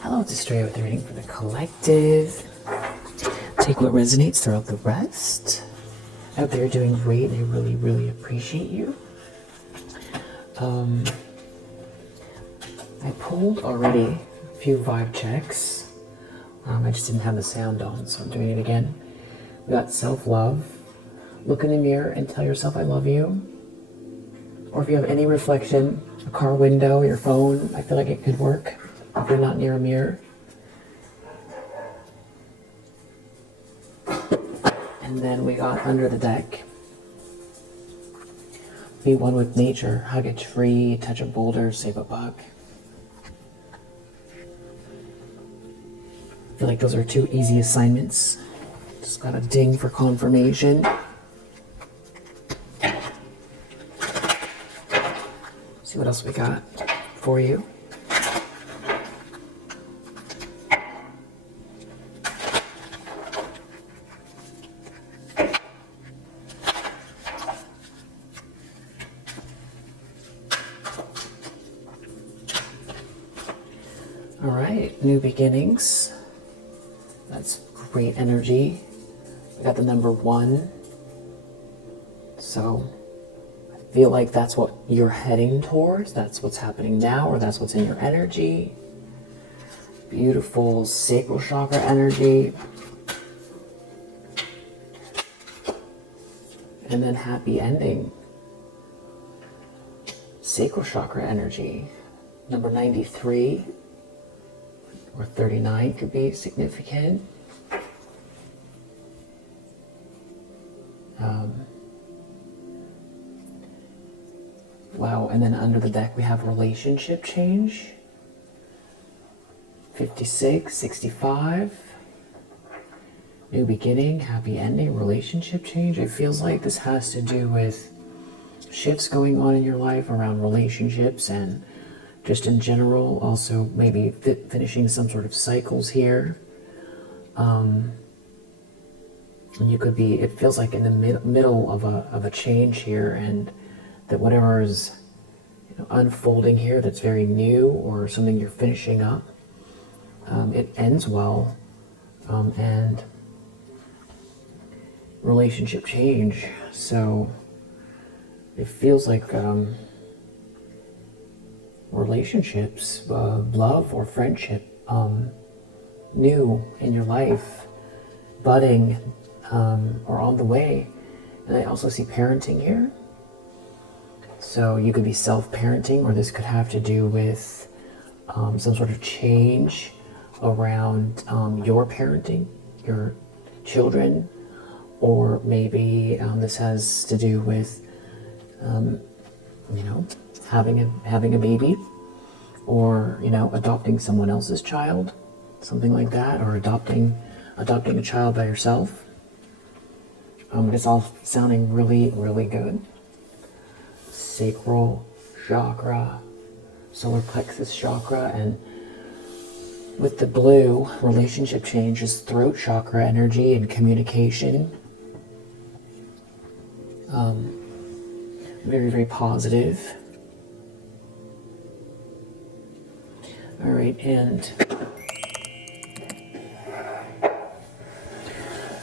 Hello, it's Estrella with the reading for the collective. Take what resonates, throw out the rest. I hope that you're doing great. I really, really appreciate you. I pulled already a few vibe checks. I just didn't have the sound on, so I'm doing it again. We got self-love. Look in the mirror and tell yourself I love you. Or if you have any reflection, a car window, your phone, I feel like it could work if you're not near a mirror. And then we got under the deck. Be one with nature, hug a tree, touch a boulder, save a buck. I feel like those are two easy assignments. Just got a ding for confirmation. See what else we got for you. All right, new beginnings. That's great energy. We got the number 1. So I feel like that's what you're heading towards. That's what's happening now, or that's what's in your energy. Beautiful sacral chakra energy. And then happy ending. Sacral chakra energy. Number 93 or 39 could be significant. Wow, and then under the deck we have relationship change. 56, 65. New beginning, happy ending, relationship change. It feels like this has to do with shifts going on in your life around relationships and just in general. Also maybe finishing some sort of cycles here. And you could be, it feels like in the middle of a change here, and that whatever is unfolding here that's very new or something you're finishing up, it ends well, and relationship change. So it feels like relationships, love or friendship, new in your life, budding, or on the way. And I also see parenting here. So you could be self-parenting, or this could have to do with some sort of change around your parenting, your children, or maybe this has to do with, having a baby, or adopting someone else's child, something like that, or adopting a child by yourself. It's all sounding really, really good. Sacral chakra, solar plexus chakra, and with the blue, relationship change is throat chakra energy and communication. Very, very positive. All right, and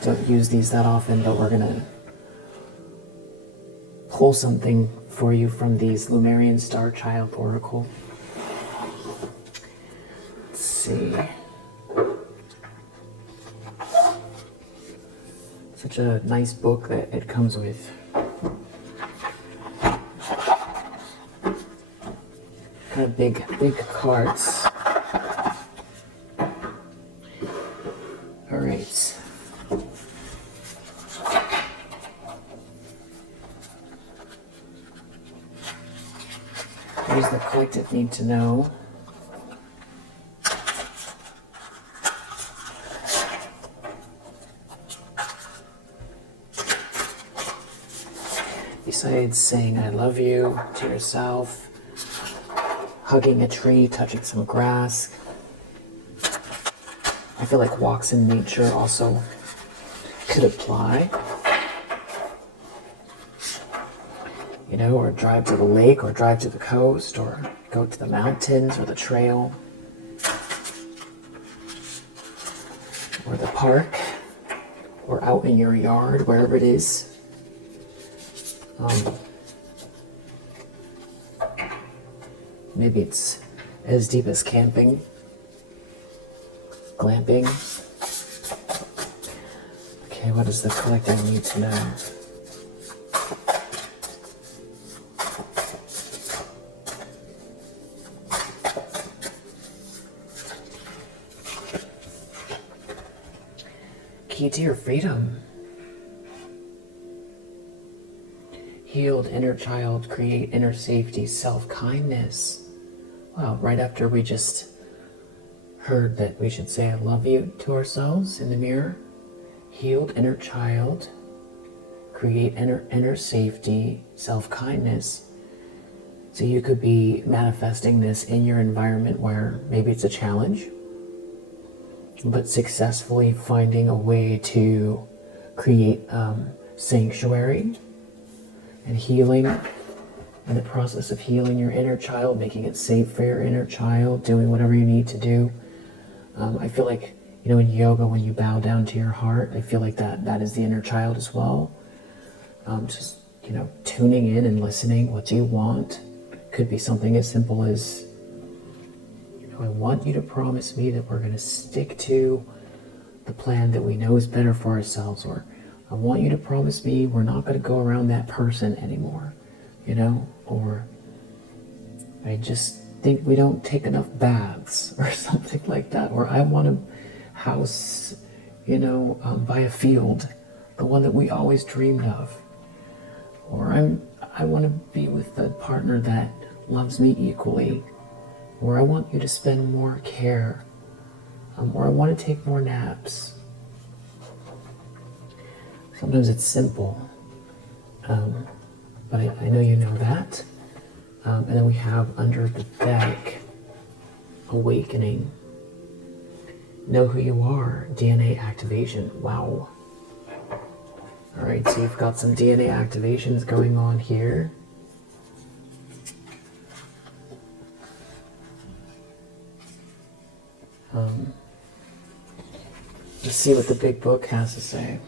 don't use these that often, but we're gonna pull something for you from these Lumerian Star Child Oracle. Let's see. Such a nice book that it comes with. Kind of big cards. All right. What does the collective need to know? Besides saying I love you to yourself, hugging a tree, touching some grass. I feel like walks in nature also could apply. Or drive to the lake, or drive to the coast, or go to the mountains or the trail. or the park, or out in your yard, wherever it is. Maybe it's as deep as camping, glamping. Okay, what does the collective need to know? Key to your freedom. Healed inner child, create inner safety, self-kindness. Wow, right after we just heard that we should say I love you to ourselves in the mirror. Healed inner child, create inner safety, self-kindness. So you could be manifesting this in your environment where maybe it's a challenge, but successfully finding a way to create sanctuary and healing, in the process of healing your inner child, making it safe for your inner child, doing whatever you need to do. I feel like, in yoga, when you bow down to your heart, I feel like that is the inner child as well. Just, tuning in and listening. What do you want? Could be something as simple as, I want you to promise me that we're going to stick to the plan that we know is better for ourselves, or I want you to promise me we're not going to go around that person anymore, or I just think we don't take enough baths or something like that, or I want a house, by a field, the one that we always dreamed of, or I want to be with a partner that loves me equally, or I want you to spend more care, or I want to take more naps. Sometimes it's simple, but I know you know that. And then we have under the deck, awakening. Know who you are, DNA activation. Wow. All right, so you've got some DNA activations going on here. Let's see what the big book has to say.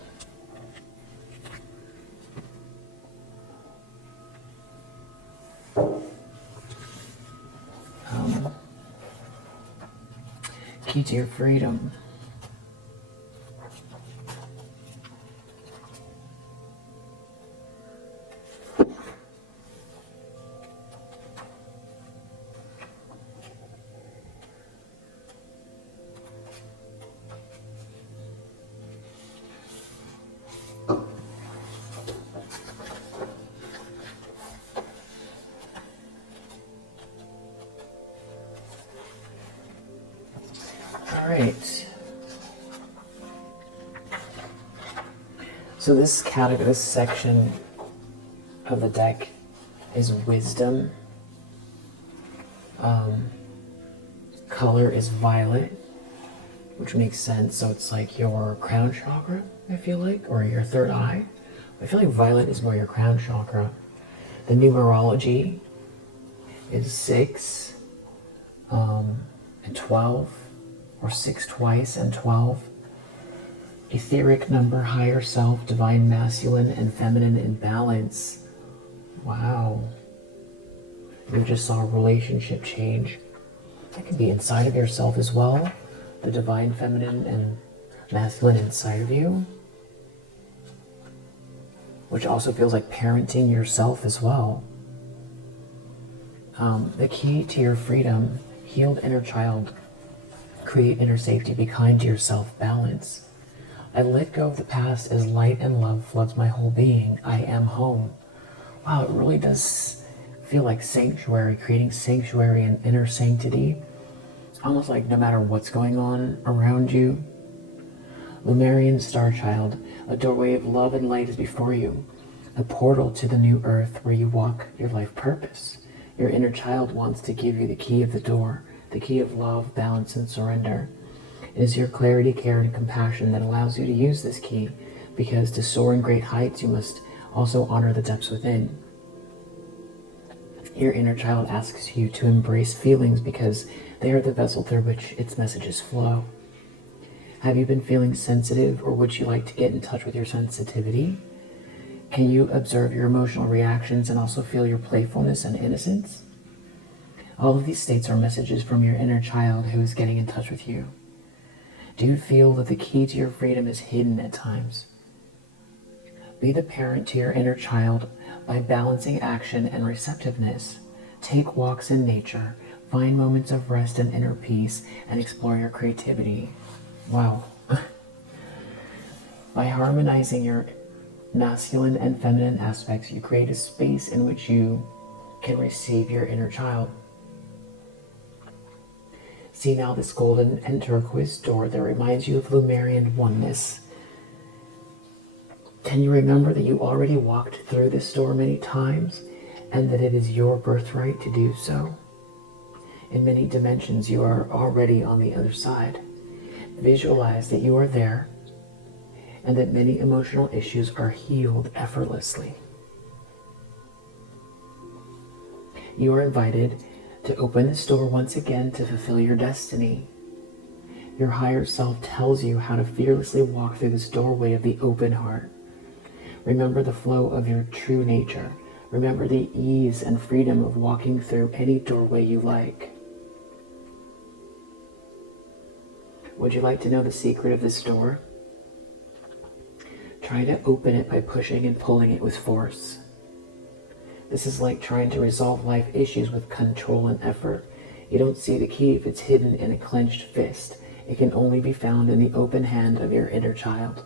Key to your freedom. Alright. So this section of the deck is wisdom. Color is violet, which makes sense. So it's like your crown chakra, I feel like, or your third eye. I feel like violet is more your crown chakra. The numerology is 6 and 12, or 6 twice and 12. Etheric number, higher self, divine masculine and feminine in balance. Wow. You just saw a relationship change. That could be inside of yourself as well. The divine feminine and masculine inside of you. Which also feels like parenting yourself as well. The key to your freedom, healed inner child, create inner safety, be kind to yourself, balance. I let go of the past as light and love floods my whole being. I am home. Wow, it really does feel like sanctuary, creating sanctuary and inner sanctity. It's almost like no matter what's going on around you. Lumerian star child, a doorway of love and light is before you. A portal to the new earth where you walk your life purpose. Your inner child wants to give you the key of the door, the key of love, balance, and surrender. It is your clarity, care, and compassion that allows you to use this key, because to soar in great heights, you must also honor the depths within. Your inner child asks you to embrace feelings because they are the vessel through which its messages flow. Have you been feeling sensitive, or would you like to get in touch with your sensitivity? Can you observe your emotional reactions and also feel your playfulness and innocence? All of these states are messages from your inner child who is getting in touch with you. Do you feel that the key to your freedom is hidden at times? Be the parent to your inner child by balancing action and receptiveness. Take walks in nature, find moments of rest and inner peace, and explore your creativity. Wow. By harmonizing your masculine and feminine aspects, you create a space in which you can receive your inner child. See now this golden and turquoise door that reminds you of Lemurian oneness. Can you remember that you already walked through this door many times, and that it is your birthright to do so? In many dimensions, you are already on the other side. Visualize that you are there, and that many emotional issues are healed effortlessly. You are invited to open this door once again to fulfill your destiny. Your higher self tells you how to fearlessly walk through this doorway of the open heart. Remember the flow of your true nature. Remember the ease and freedom of walking through any doorway you like. Would you like to know the secret of this door? Try to open it by pushing and pulling it with force. This is like trying to resolve life issues with control and effort. You don't see the key if it's hidden in a clenched fist. It can only be found in the open hand of your inner child.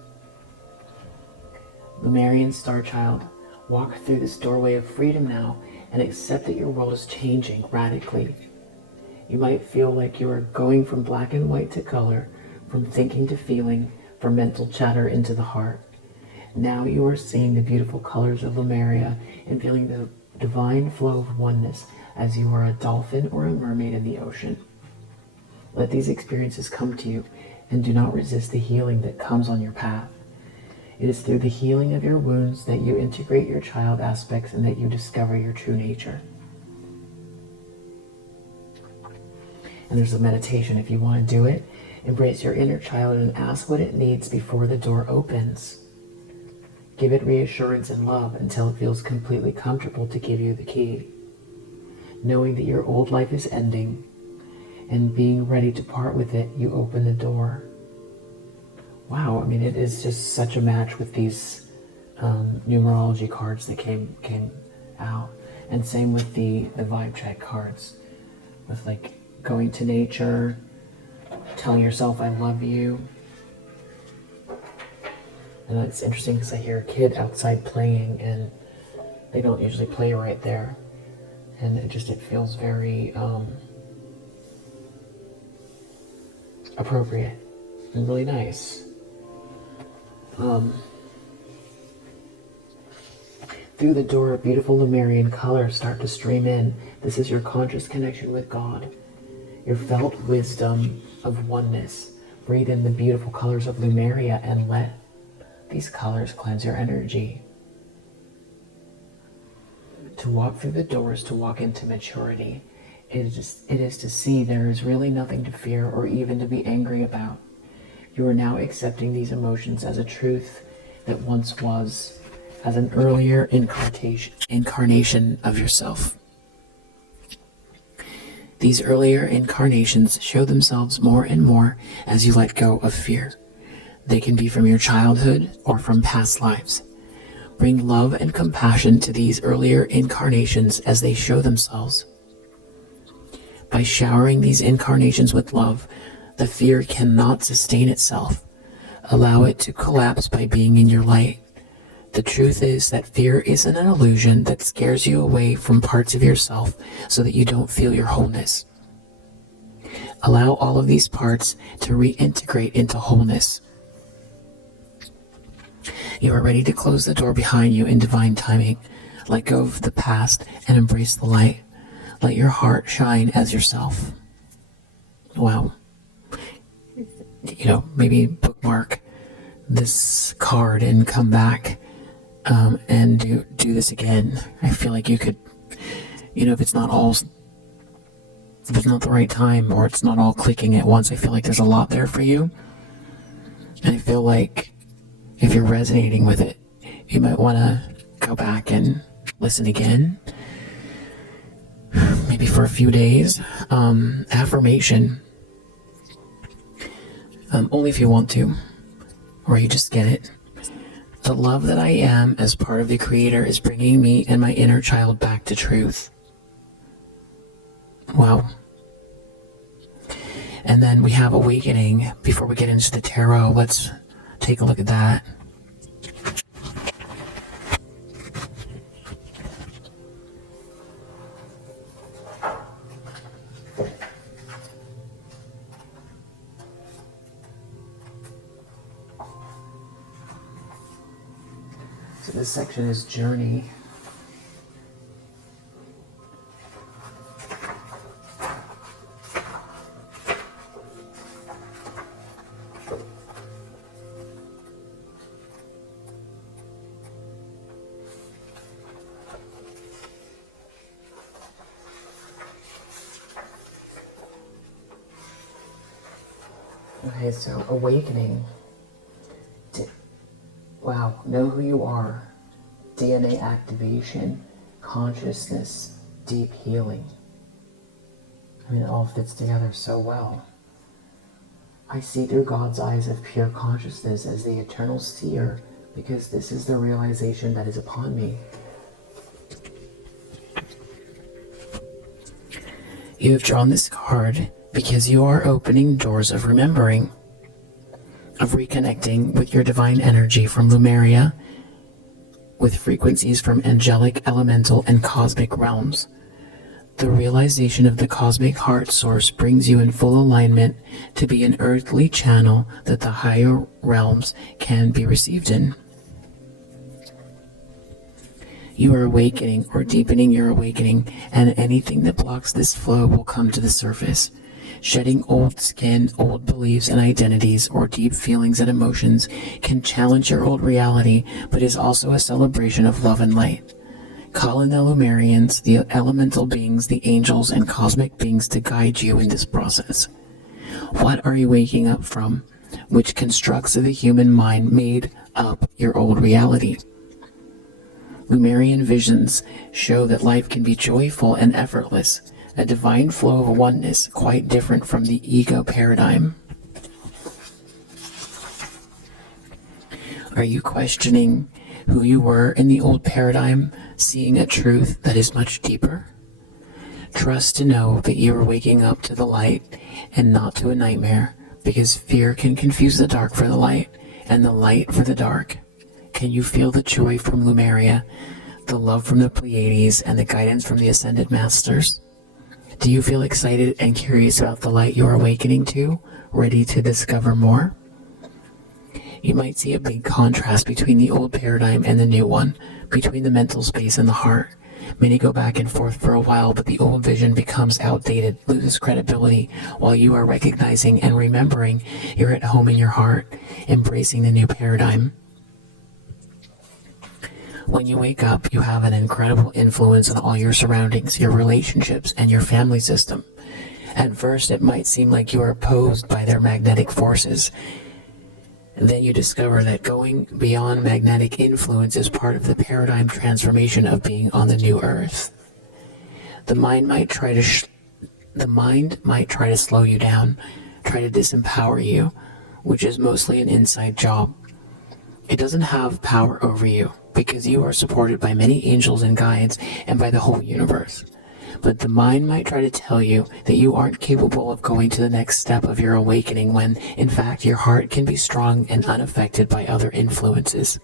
Lemurian Star Child, walk through this doorway of freedom now and accept that your world is changing radically. You might feel like you are going from black and white to color, from thinking to feeling, from mental chatter into the heart. Now you are seeing the beautiful colors of Lemuria and feeling the divine flow of oneness as you are a dolphin or a mermaid in the ocean. Let these experiences come to you, and do not resist the healing that comes on your path. It is through the healing of your wounds that you integrate your child aspects and that you discover your true nature. And there's a meditation if you want to do it. Embrace your inner child and ask what it needs before the door opens. Give it reassurance and love until it feels completely comfortable to give you the key. Knowing that your old life is ending and being ready to part with it, you open the door. Wow, I mean, it is just such a match with these numerology cards that came out. And same with the vibe check cards. With like going to nature, telling yourself I love you. And it's interesting because I hear a kid outside playing, and they don't usually play right there. And it feels very appropriate and really nice. Through the door, beautiful Lemurian colors start to stream in. This is your conscious connection with God, your felt wisdom of oneness. Breathe in the beautiful colors of Lemuria and let these colors cleanse your energy. To walk through the doors, to walk into maturity. It is to see there is really nothing to fear or even to be angry about. You are now accepting these emotions as a truth that once was, as an earlier incarnation of yourself. These earlier incarnations show themselves more and more as you let go of fear. They can be from your childhood or from past lives. Bring love and compassion to these earlier incarnations as they show themselves. By showering these incarnations with love, the fear cannot sustain itself. Allow it to collapse by being in your light. The truth is that fear isn't an illusion that scares you away from parts of yourself so that you don't feel your wholeness. Allow all of these parts to reintegrate into wholeness. You are ready to close the door behind you in divine timing. Let go of the past and embrace the light. Let your heart shine as yourself. Wow. Maybe bookmark this card and come back and do this again. I feel like you could, if it's not the right time or it's not all clicking at once, I feel like there's a lot there for you. And I feel like if you're resonating with it, you might want to go back and listen again, maybe for a few days. Affirmation, only if you want to, or you just get it. The love that I am as part of the Creator is bringing me and my inner child back to truth. Wow. And then we have awakening. Before we get into the tarot, let's take a look at that. So this section is journey. Okay, so awakening. Wow, know who you are. DNA activation, consciousness, deep healing. I mean, it all fits together so well. I see through God's eyes of pure consciousness as the eternal seer, because this is the realization that is upon me. You have drawn this card because you are opening doors of remembering, of reconnecting with your divine energy from Lemuria, with frequencies from angelic, elemental, and cosmic realms. The realization of the cosmic heart source brings you in full alignment to be an earthly channel that the higher realms can be received in. You are awakening or deepening your awakening, and anything that blocks this flow will come to the surface. Shedding old skin, old beliefs and identities, or deep feelings and emotions can challenge your old reality, but is also a celebration of love and light. Call in the Lemurians, the elemental beings, the angels, and cosmic beings to guide you in this process. What are you waking up from? Which constructs of the human mind made up your old reality? Lemurian visions show that life can be joyful and effortless, a divine flow of oneness quite different from the ego paradigm. Are you questioning who you were in the old paradigm, seeing a truth that is much deeper? Trust to know that you are waking up to the light and not to a nightmare, because fear can confuse the dark for the light and the light for the dark. Can you feel the joy from Lemuria, the love from the Pleiades, and the guidance from the Ascended Masters? Do you feel excited and curious about the light you are awakening to, ready to discover more? You might see a big contrast between the old paradigm and the new one, between the mental space and the heart. Many go back and forth for a while, but the old vision becomes outdated, loses credibility, while you are recognizing and remembering you're at home in your heart, embracing the new paradigm. When you wake up, you have an incredible influence on all your surroundings, your relationships, and your family system. At first, it might seem like you are opposed by their magnetic forces. Then you discover that going beyond magnetic influence is part of the paradigm transformation of being on the new earth. The mind might try to slow you down, try to disempower you, which is mostly an inside job. It doesn't have power over you because you are supported by many angels and guides and by the whole universe. But the mind might try to tell you that you aren't capable of going to the next step of your awakening when, in fact, your heart can be strong and unaffected by other influences.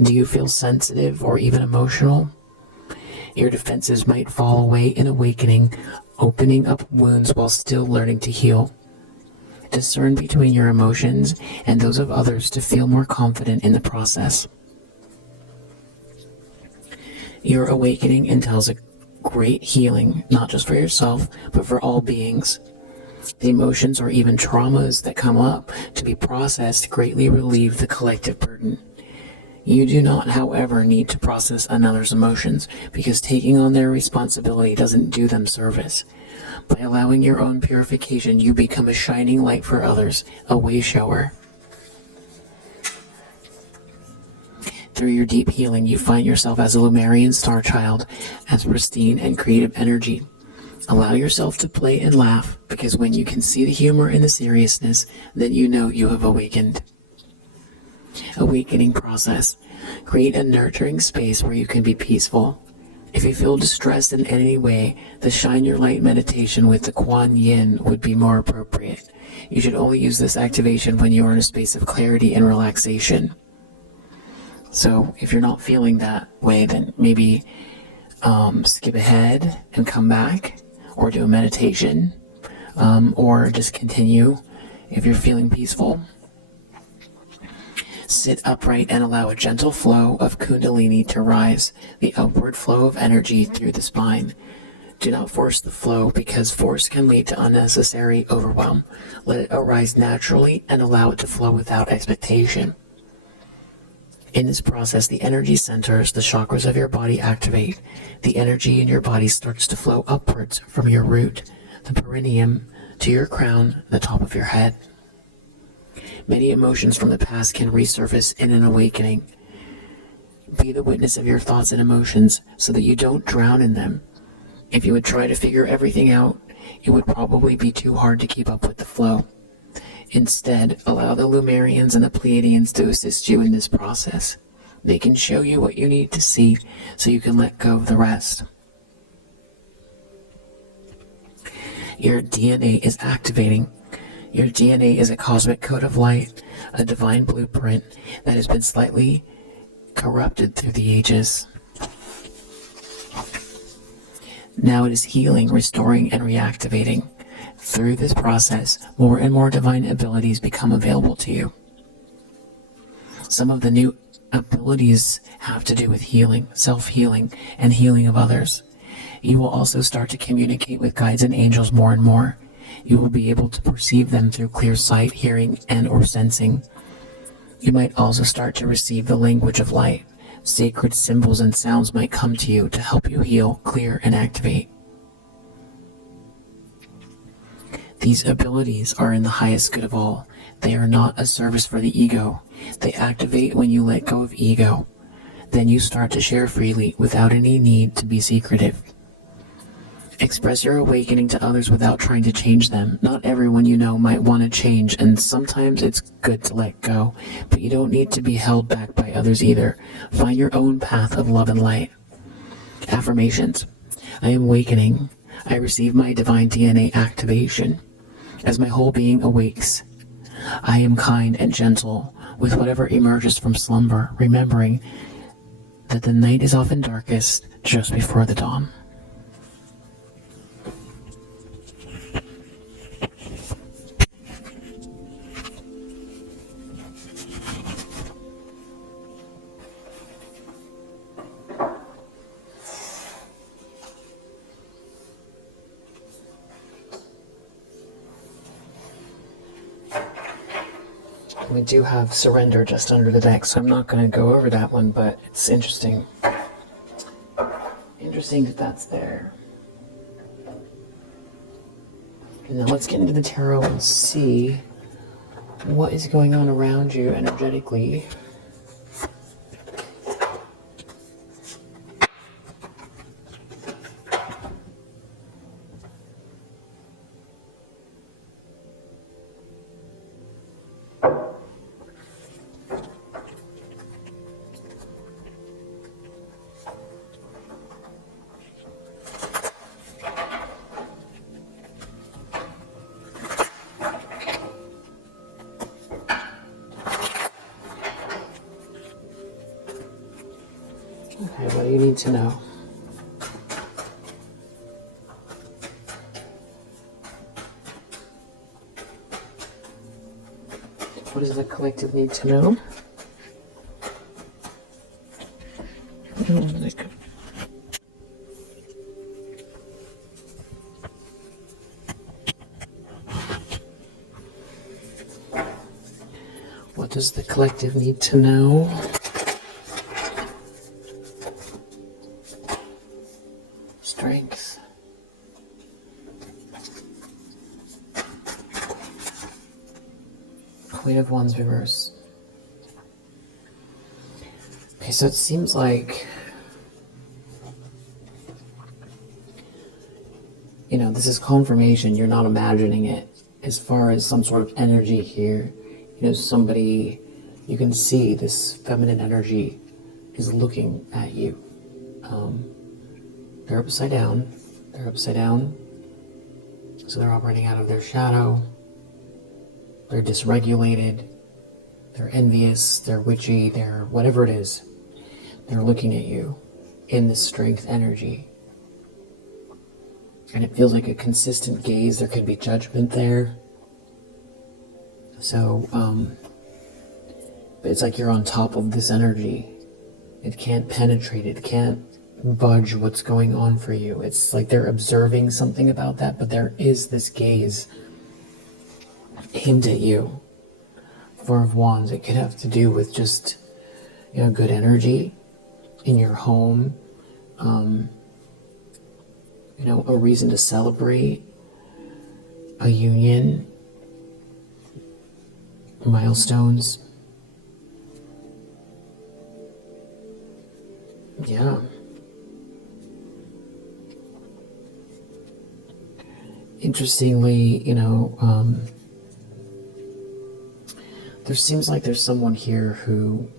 Do you feel sensitive or even emotional? Your defenses might fall away in awakening, opening up wounds while still learning to heal. Discern between your emotions and those of others to feel more confident in the process. Your awakening entails a great healing, not just for yourself, but for all beings. The emotions or even traumas that come up to be processed greatly relieve the collective burden. You do not, however, need to process another's emotions, because taking on their responsibility doesn't do them service. By allowing your own purification, you become a shining light for others, a way shower. Through your deep healing, you find yourself as a Lumerian star child, as pristine and creative energy. Allow yourself to play and laugh, because when you can see the humor and the seriousness, then you know you have awakened. Awakening process. Create a nurturing space where you can be peaceful. If you feel distressed in any way, the Shine Your Light meditation with the Kuan Yin would be more appropriate. You should only use this activation when you are in a space of clarity and relaxation. So if you're not feeling that way, then maybe skip ahead and come back, or do a meditation, or just continue if you're feeling peaceful. Sit upright and allow a gentle flow of Kundalini to rise, the upward flow of energy through the spine. Do not force the flow, because force can lead to unnecessary overwhelm. Let it arise naturally and allow it to flow without expectation. In this process, the energy centers, the chakras of your body activate. The energy in your body starts to flow upwards from your root, the perineum, to your crown, the top of your head. Many emotions from the past can resurface in an awakening. Be the witness of your thoughts and emotions so that you don't drown in them. If you would try to figure everything out, it would probably be too hard to keep up with the flow. Instead, allow the Lumerians and the Pleiadians to assist you in this process. They can show you what you need to see so you can let go of the rest. Your DNA is activating. Your DNA is a cosmic code of light, a divine blueprint that has been slightly corrupted through the ages. Now it is healing, restoring, and reactivating. Through this process, more and more divine abilities become available to you. Some of the new abilities have to do with healing, self-healing, and healing of others. You will also start to communicate with guides and angels more and more. You will be able to perceive them through clear sight, hearing, and or sensing. You might also start to receive the language of light. Sacred symbols and sounds might come to you to help you heal, clear, and activate. These abilities are in the highest good of all. They are not a service for the ego. They activate when you let go of ego. Then you start to share freely without any need to be secretive. Express your awakening to others without trying to change them. Not everyone you know might want to change, and sometimes it's good to let go, but you don't need to be held back by others either. Find your own path of love and light. Affirmations. I am awakening. I receive my divine DNA activation. As my whole being awakes, I am kind and gentle with whatever emerges from slumber, remembering that the night is often darkest just before the dawn. We do have surrender just under the deck, so I'm not going to go over that one, but it's interesting. Interesting that that's there. And now let's get into the tarot and see what is going on around you energetically. Okay, what do you need to know? What does the collective need to know? What does the collective need to know? Strength. Queen of Wands reverse. Okay, so it seems like, this is confirmation. You're not imagining it. As far as some sort of energy here, somebody, you can see this feminine energy is looking at you. They're upside down. They're upside down. So they're operating out of their shadow. They're dysregulated. They're envious. They're witchy. They're whatever it is. They're looking at you in this strength energy. And it feels like a consistent gaze. There could be judgment there. So, but it's like you're on top of this energy. It can't penetrate. It can't budge what's going on for you. It's like they're observing something about that, but there is this gaze aimed at you. Four of Wands, it could have to do with just, good energy in your home. A reason to celebrate, a union, milestones. Yeah. Interestingly, there seems like there's someone here who,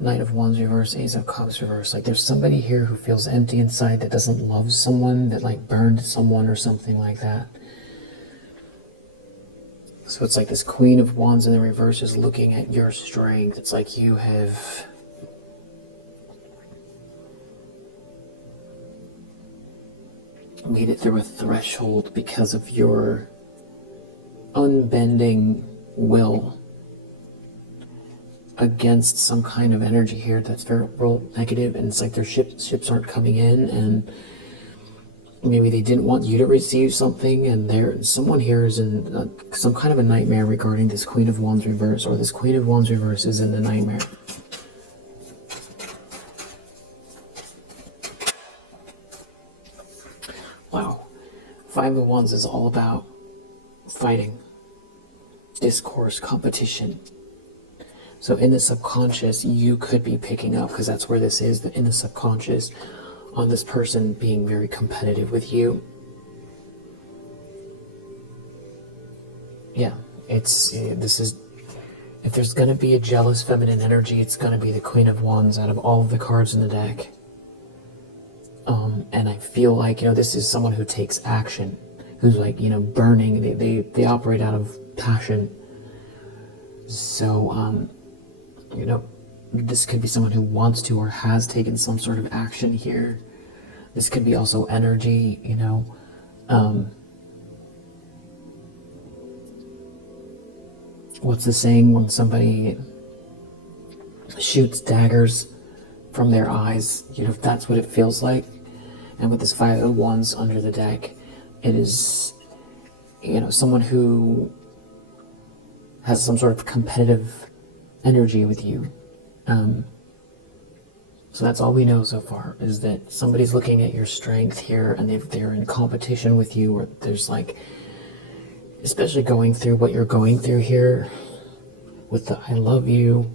Knight of Wands reverse, Ace of Cups reverse, like there's somebody here who feels empty inside, that doesn't love someone, that like burned someone or something like that. So it's like this Queen of Wands in the reverse is looking at your strength. It's like you have made it through a threshold because of your unbending will against some kind of energy here that's very negative, and it's like their ships aren't coming in, and maybe they didn't want you to receive something, and someone here is in some kind of a nightmare regarding this Queen of Wands reverse, or this Queen of Wands reverse is in the nightmare. Wow. Five of Wands is all about fighting, discourse, competition. So in the subconscious, you could be picking up, because that's where this is, in the subconscious, on this person being very competitive with you. Yeah, if there's going to be a jealous feminine energy, it's going to be the Queen of Wands out of all of the cards in the deck. And I feel like, this is someone who takes action, who's like, burning. They operate out of passion. So, this could be someone who wants to or has taken some sort of action here. This could be also energy, what's the saying when somebody shoots daggers from their eyes? That's what it feels like. And with this Five of Wands under the deck, it is, someone who has some sort of competitive energy with you. So that's all we know so far, is that somebody's looking at your strength here, and they're in competition with you, or there's like, especially going through what you're going through here with the I love you,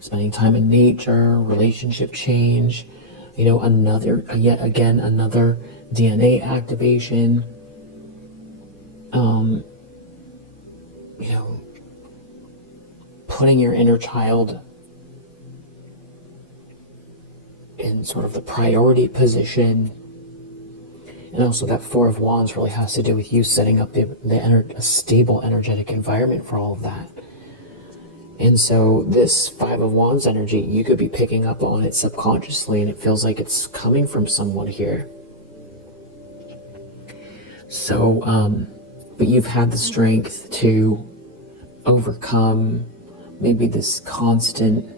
spending time in nature, relationship change, yet again another DNA activation, putting your inner child in sort of the priority position. And also that Four of Wands really has to do with you setting up a stable energetic environment for all of that. And so this Five of Wands energy, you could be picking up on it subconsciously, and it feels like it's coming from someone here. So, but you've had the strength to overcome maybe this constant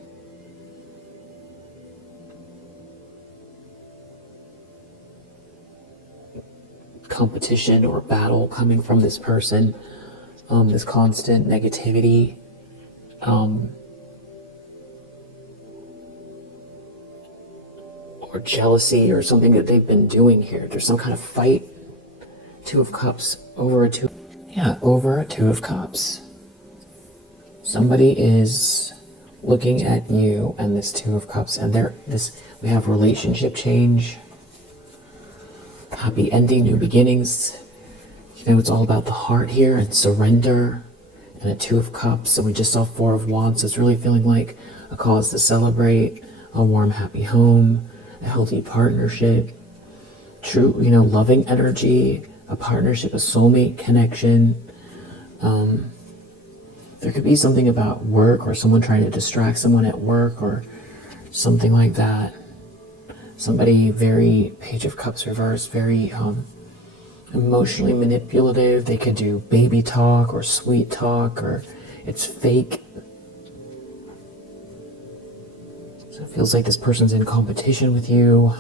competition or battle coming from this person, this constant negativity, or jealousy, or something that they've been doing here. There's some kind of fight. Two of Cups over a Two of Cups. Somebody is looking at you and this Two of Cups, and we have relationship change, happy ending, new beginnings. You know, it's all about the heart here and surrender, and a Two of Cups, and we just saw Four of Wands. So it's really feeling like a cause to celebrate, a warm, happy home, a healthy partnership, true, you know, loving energy, a partnership, a soulmate connection. There could be something about work or someone trying to distract someone at work or something like that. Somebody very, Page of Cups reverse, very emotionally manipulative. They could do baby talk or sweet talk, or it's fake. So it feels like this person's in competition with you.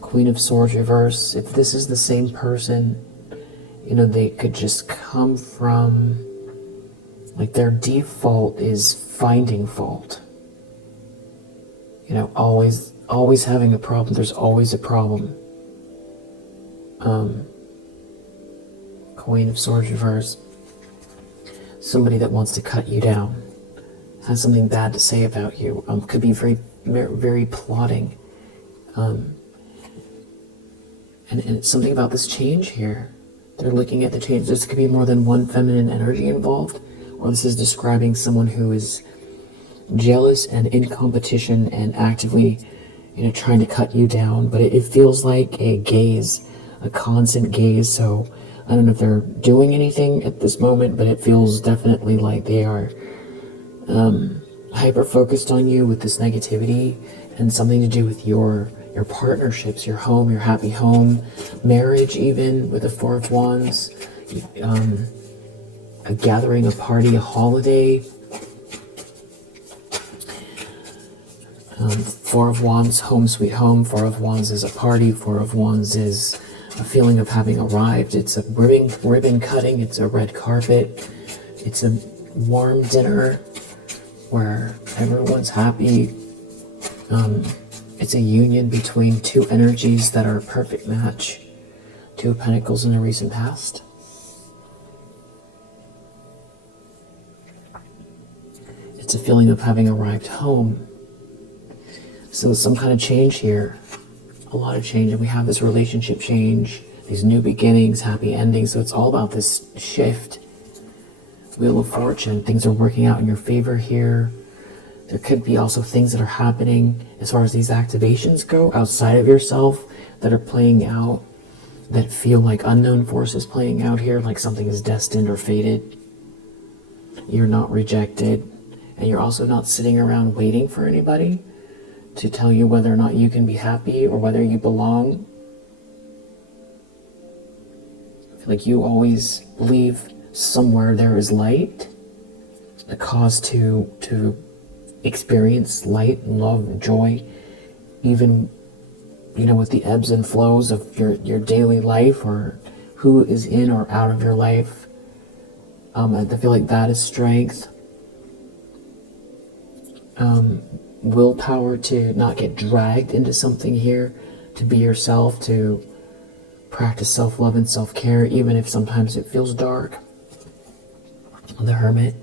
Queen of Swords reverse. If this is the same person, you know, they could just come from, like, their default is finding fault. You know, always having a problem. There's always a problem. Queen of Swords reverse. Somebody that wants to cut you down, has something bad to say about you. Could be very, very plotting. And it's something about this change here. They're looking at the change. This could be more than one feminine energy involved, or this is describing someone who is jealous and in competition and actively, you know, trying to cut you down. But it feels like a gaze, a constant gaze. So I don't know if they're doing anything at this moment, but it feels definitely like they are hyper focused on you with this negativity, and something to do with your partnerships, your home, your happy home, marriage, even with the Four of Wands, a gathering, a party, a holiday. Four of Wands, home sweet home. Four of Wands is a party. Four of Wands is a feeling of having arrived. It's a ribbon cutting. It's a red carpet. It's a warm dinner where everyone's happy. It's a union between two energies that are a perfect match. Two of Pentacles in the recent past. It's a feeling of having arrived home. So some kind of change here. A lot of change. And we have this relationship change, these new beginnings, happy endings. So it's all about this shift. Wheel of Fortune. Things are working out in your favor here. There could be also things that are happening as far as these activations go outside of yourself that are playing out, that feel like unknown forces playing out here, like something is destined or fated. You're not rejected, and you're also not sitting around waiting for anybody to tell you whether or not you can be happy or whether you belong. I feel like you always believe somewhere there is light, a cause to experience light and love and joy, even, you know, with the ebbs and flows of your daily life, or who is in or out of your life. I feel like that is strength. Willpower to not get dragged into something here, to be yourself, to practice self-love and self-care, even if sometimes it feels dark. The Hermit.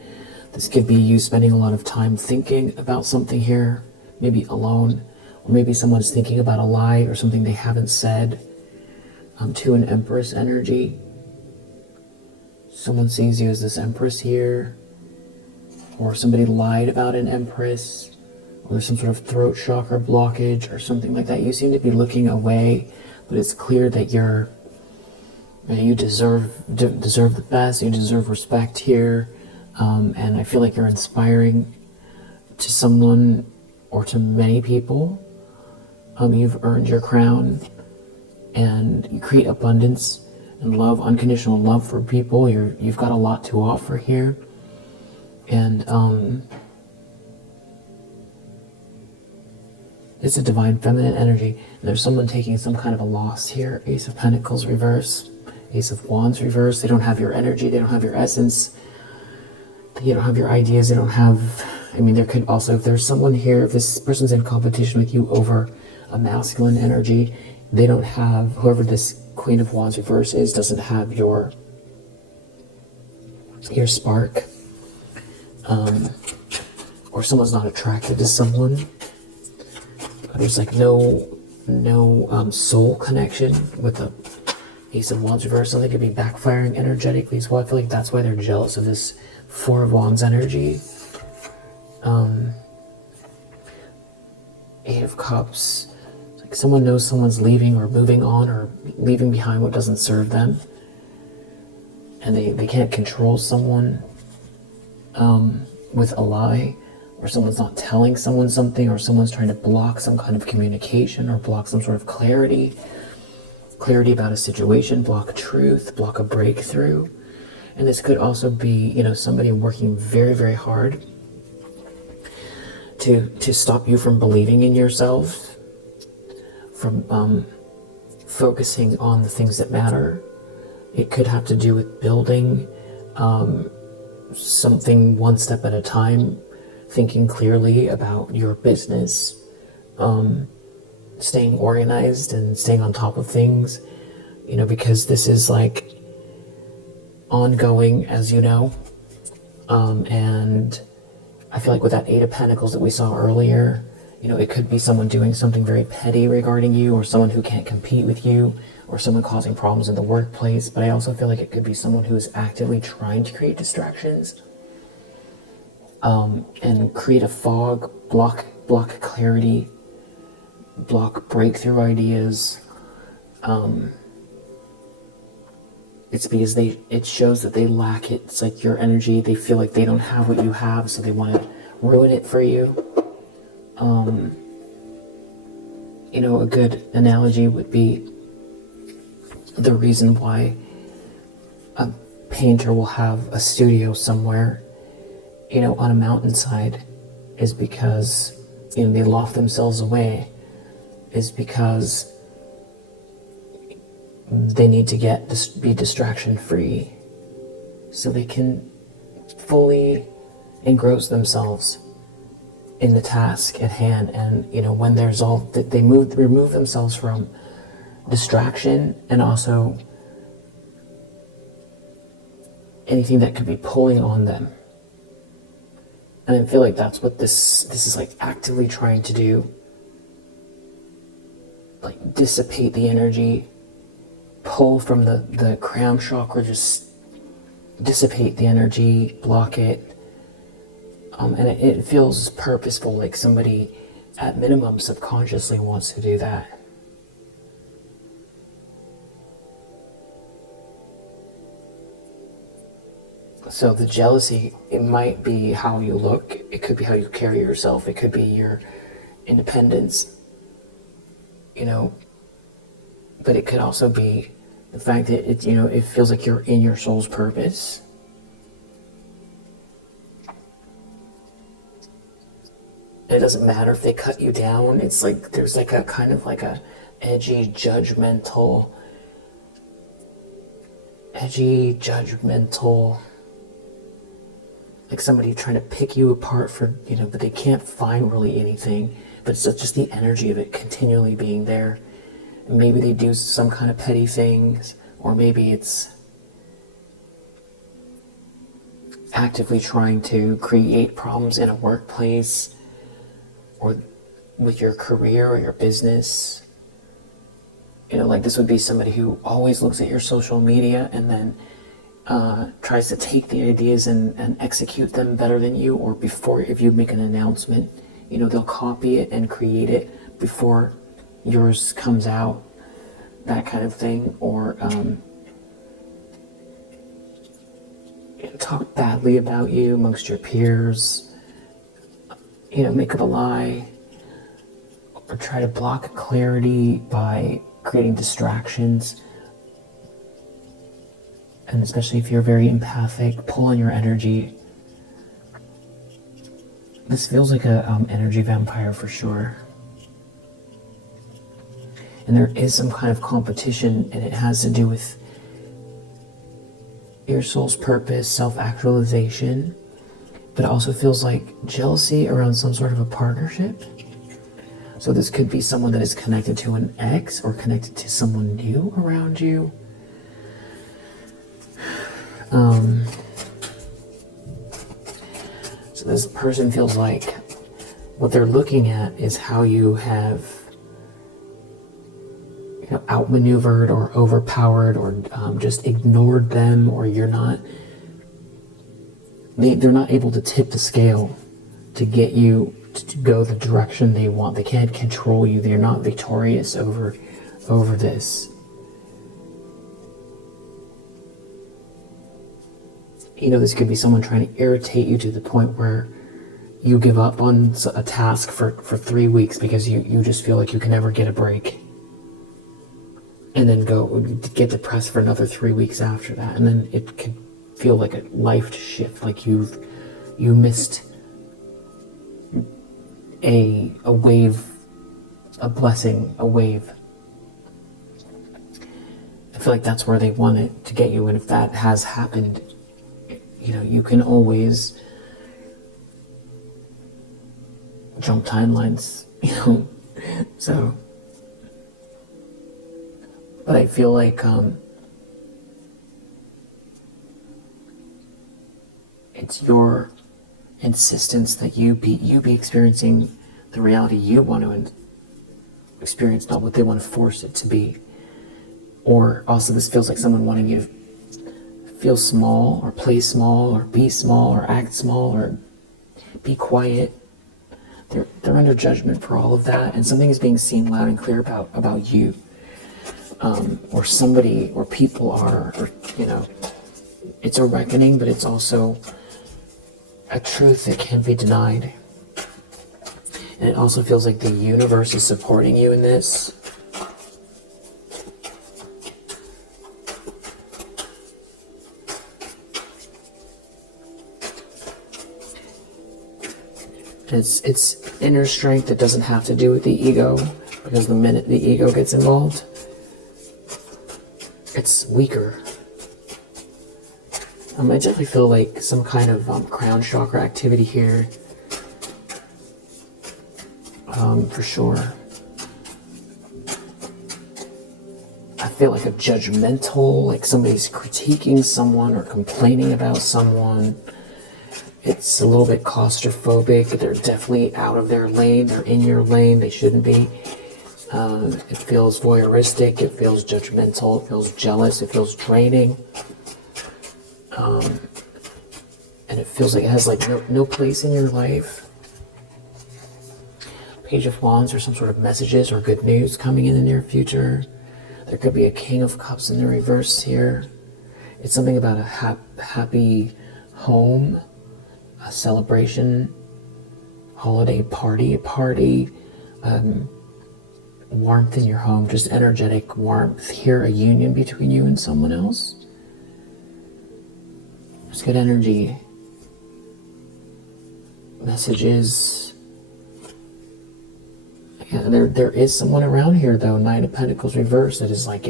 This could be you spending a lot of time thinking about something here, maybe alone, or maybe someone's thinking about a lie or something they haven't said. To an Empress energy. Someone sees you as this Empress here, or somebody lied about an Empress, or there's some sort of throat chakra blockage or something like that. You seem to be looking away, but it's clear that you deserve the best. You deserve respect here. And I feel like you're inspiring to someone or to many people. You've earned your crown, and you create abundance and love, unconditional love for people. You've got a lot to offer here. And it's a divine feminine energy. And there's someone taking some kind of a loss here. Ace of Pentacles reverse, Ace of Wands reverse. They don't have your energy. They don't have your essence. You don't have your ideas. They don't have, I mean, there could also, if there's someone here, if this person's in competition with you over a masculine energy, they don't have, whoever this Queen of Wands reverse is, doesn't have your or someone's not attracted to someone. There's like no soul connection with the Ace of Wands reverse. Something could be backfiring energetically as well. I feel like that's why they're jealous of this Four of Wands energy. Eight of Cups. It's like someone knows someone's leaving or moving on or leaving behind what doesn't serve them. And they can't control someone with a lie, or someone's not telling someone something, or someone's trying to block some kind of communication or block some sort of clarity about a situation, block truth, block a breakthrough. And this could also be, you know, somebody working very, very hard to stop you from believing in yourself, from focusing on the things that matter. It could have to do with building something one step at a time, thinking clearly about your business, staying organized and staying on top of things, you know, because this is like ongoing, as you know. And I feel like with that Eight of Pentacles that we saw earlier, you know, it could be someone doing something very petty regarding you, or someone who can't compete with you, or someone causing problems in the workplace. But I also feel like it could be someone who is actively trying to create distractions, and create a fog, block clarity, block breakthrough ideas. It's because it shows that they lack it. It's like your energy, they feel like they don't have what you have, so they want to ruin it for you. You know, a good analogy would be the reason why a painter will have a studio somewhere, you know, on a mountainside, is because, you know, they loft themselves away, is because they need to be distraction free so they can fully engross themselves in the task at hand. And, you know, when there's all that, they remove themselves from distraction and also anything that could be pulling on them. And I feel like that's what this is like actively trying to do. Like dissipate the energy, pull from the crown chakra, just dissipate the energy, block it. And it feels purposeful, like somebody at minimum subconsciously wants to do that. So the jealousy, it might be how you look, it could be how you carry yourself, it could be your independence, you know, but it could also be the fact that it, you know, it feels like you're in your soul's purpose. It doesn't matter if they cut you down. It's like there's like a kind of like a edgy, judgmental, like somebody trying to pick you apart for, you know, but they can't find really anything. But it's just the energy of it continually being there. And maybe they do some kind of petty things, or maybe it's actively trying to create problems in a workplace, or with your career or your business. You know, like this would be somebody who always looks at your social media and then tries to take the ideas and execute them better than you, or before, if you make an announcement, you know, they'll copy it and create it before yours comes out, that kind of thing. Or talk badly about you amongst your peers, you know, make up a lie, or try to block clarity by creating distractions. And especially if you're very empathic, pull on your energy. This feels like a energy vampire for sure. And there is some kind of competition, and it has to do with your soul's purpose, self-actualization, but it also feels like jealousy around some sort of a partnership. So this could be someone that is connected to an ex or connected to someone new around you. So this person feels like what they're looking at is how you have outmaneuvered or overpowered or just ignored them, or they're not able to tip the scale to get you to go the direction they want. They can't control you. They're not victorious over this. This could be someone trying to irritate you to the point where you give up on a task for 3 weeks because you just feel like you can never get a break. And then get depressed for another 3 weeks after that. And then it could feel like a life shift, like you missed a wave, a blessing, a wave. I feel like that's where they want it to get you. And if that has happened, you can always jump timelines, so. But I feel like it's your insistence that you be experiencing the reality you want to experience, not what they want to force it to be. Or also this feels like someone wanting you to feel small, or play small, or be small, or act small, or be quiet. They're under judgment for all of that, and something is being seen loud and clear about you. Or somebody or people are, it's a reckoning, but it's also a truth that can't be denied. And it also feels like the universe is supporting you in this. It's inner strength that doesn't have to do with the ego, because the minute the ego gets involved, it's weaker. I definitely feel like some kind of crown chakra activity here, for sure. I feel like a judgmental, like somebody's critiquing someone or complaining about someone. It's a little bit claustrophobic. They're definitely out of their lane. They're in your lane. They shouldn't be. It feels voyeuristic. It feels judgmental. It feels jealous. It feels draining. And it feels like it has no place in your life. Page of Wands, or some sort of messages or good news coming in the near future. There could be a King of Cups in the reverse here. It's something about a happy home, a celebration, holiday party, warmth in your home, just energetic warmth here, a union between you and someone else. There's good energy. Messages. Yeah, there is someone around here though, Knight of Pentacles reverse, that is like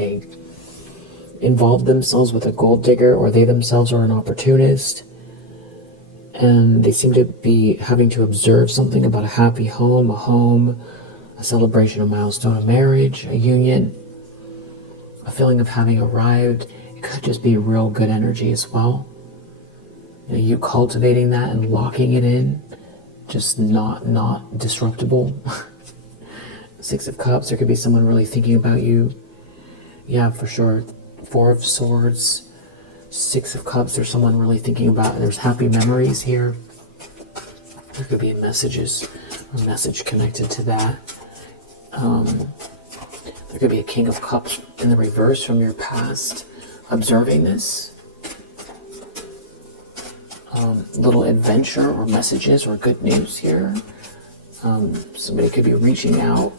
involved themselves with a gold digger, or they themselves are an opportunist. And they seem to be having to observe something about a happy home, a celebration, a milestone, a marriage, a union, a feeling of having arrived. It could just be real good energy as well. You cultivating that and locking it in, just not disruptible. Six of Cups, there could be someone really thinking about you. Yeah, for sure. Four of Swords, Six of Cups, there's someone really thinking about, there's happy memories here. There could be messages, a message connected to that. There could be a King of Cups in the reverse from your past, observing this. Little adventure or messages or good news here. Somebody could be reaching out.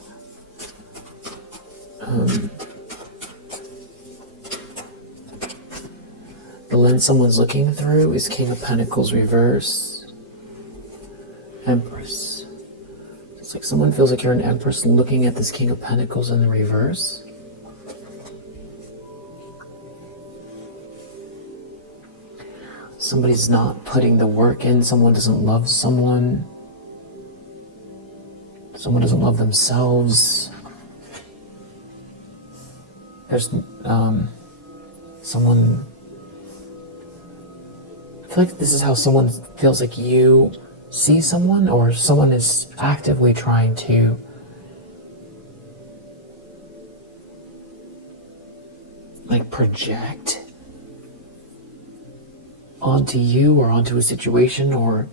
The lens someone's looking through is King of Pentacles reverse. Empress. It's like someone feels like you're an Empress looking at this King of Pentacles in the reverse. Somebody's not putting the work in. Someone doesn't love someone. Someone doesn't love themselves. There's someone... I feel like this is how someone feels like you see someone, or someone is actively trying to like project onto you or onto a situation, or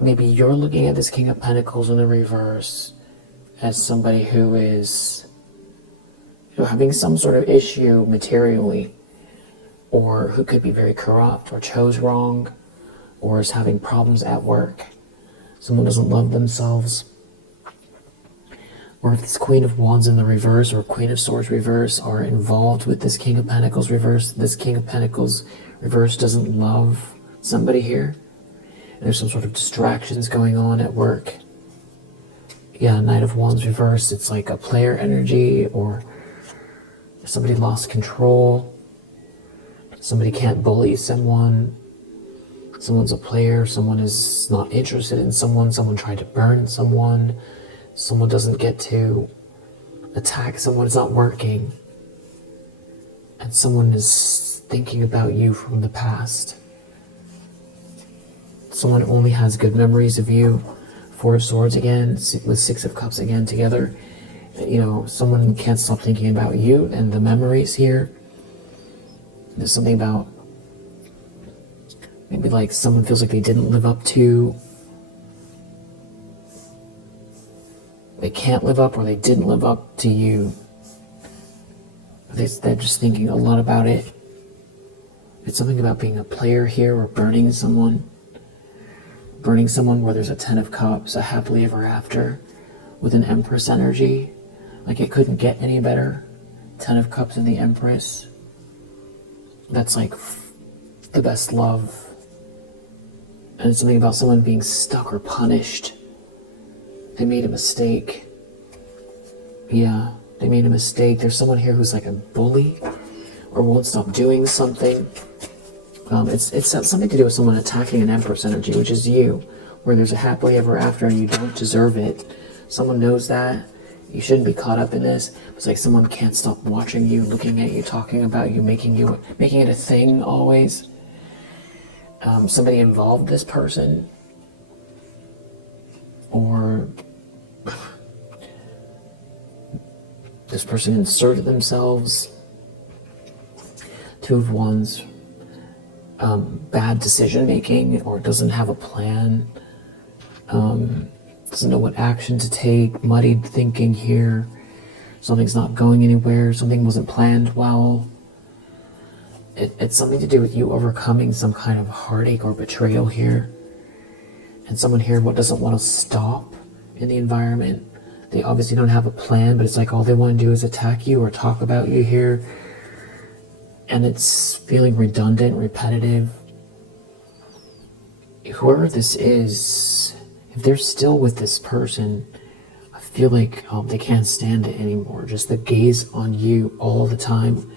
maybe you're looking at this King of Pentacles in the reverse as somebody who is having some sort of issue materially, or who could be very corrupt or chose wrong, or is having problems at work. Someone doesn't love themselves. Or if this Queen of Wands in the reverse or Queen of Swords reverse are involved with this King of Pentacles reverse, this King of Pentacles reverse doesn't love somebody here. And there's some sort of distractions going on at work. Yeah, Knight of Wands reverse, it's like a player energy, or somebody lost control. Somebody can't bully someone. Someone's a player, someone is not interested in someone tried to burn someone. Someone doesn't get to attack someone, it's not working. And someone is thinking about you from the past. Someone only has good memories of you. Four of Swords again, with Six of Cups again together. You know, someone can't stop thinking about you and the memories here. There's something about, maybe like someone feels like they didn't live up to, they can't live up, or they didn't live up to you. They're just thinking a lot about it. It's something about being a player here, or burning someone. Burning someone where there's a Ten of Cups, a happily ever after, with an Empress energy. Like it couldn't get any better. Ten of Cups and the Empress. That's like the best love. And it's something about someone being stuck or punished. They made a mistake. Yeah, they made a mistake. There's someone here who's like a bully, or won't stop doing something. It's something to do with someone attacking an Empress energy, which is you, where there's a happily ever after and you don't deserve it. Someone knows that. You shouldn't be caught up in this. It's like someone can't stop watching you, looking at you, talking about you, making it a thing always. Somebody involved this person, or this person inserted themselves. Two of Wands, bad decision making, or doesn't have a plan, doesn't know what action to take, muddied thinking here. Something's not going anywhere, something wasn't planned well. It's something to do with you overcoming some kind of heartache or betrayal here. And someone here doesn't want to stop in the environment. They obviously don't have a plan, but it's like all they want to do is attack you or talk about you here. And it's feeling redundant, repetitive. Whoever this is, if they're still with this person, I feel like they can't stand it anymore. Just the gaze on you all the time.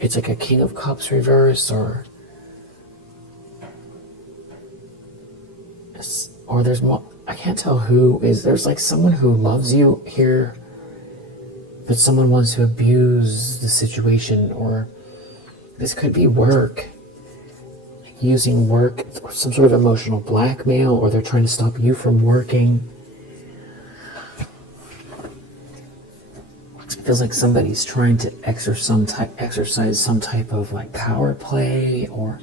It's like a King of Cups reverse, or there's more. I can't tell who is. There's like someone who loves you here, but someone wants to abuse the situation, or this could be work. Using work or some sort of emotional blackmail, or they're trying to stop you from working. It feels like somebody's trying to exercise some type of like power play, or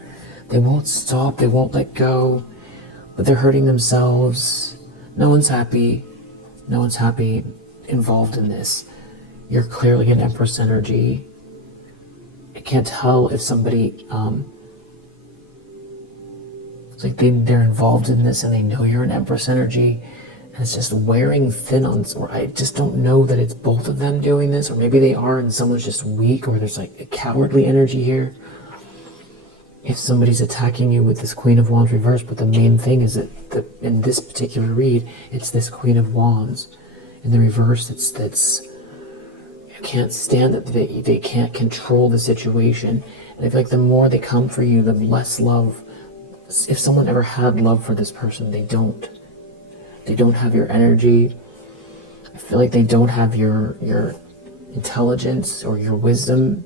they won't stop, they won't let go, but they're hurting themselves. No one's happy. No one's happy involved in this. You're clearly an Empress energy. I can't tell if somebody, it's like they're involved in this and they know you're an Empress energy, and it's just wearing thin on, or I just don't know that it's both of them doing this, or maybe they are and someone's just weak, or there's like a cowardly energy here. If somebody's attacking you with this Queen of Wands reverse, but the main thing is that in this particular read, it's this Queen of Wands. In the reverse, it's you can't stand that they can't control the situation. And I feel like the more they come for you, the less love. If someone ever had love for this person, they don't. They don't have your energy. I feel like they don't have your intelligence or your wisdom.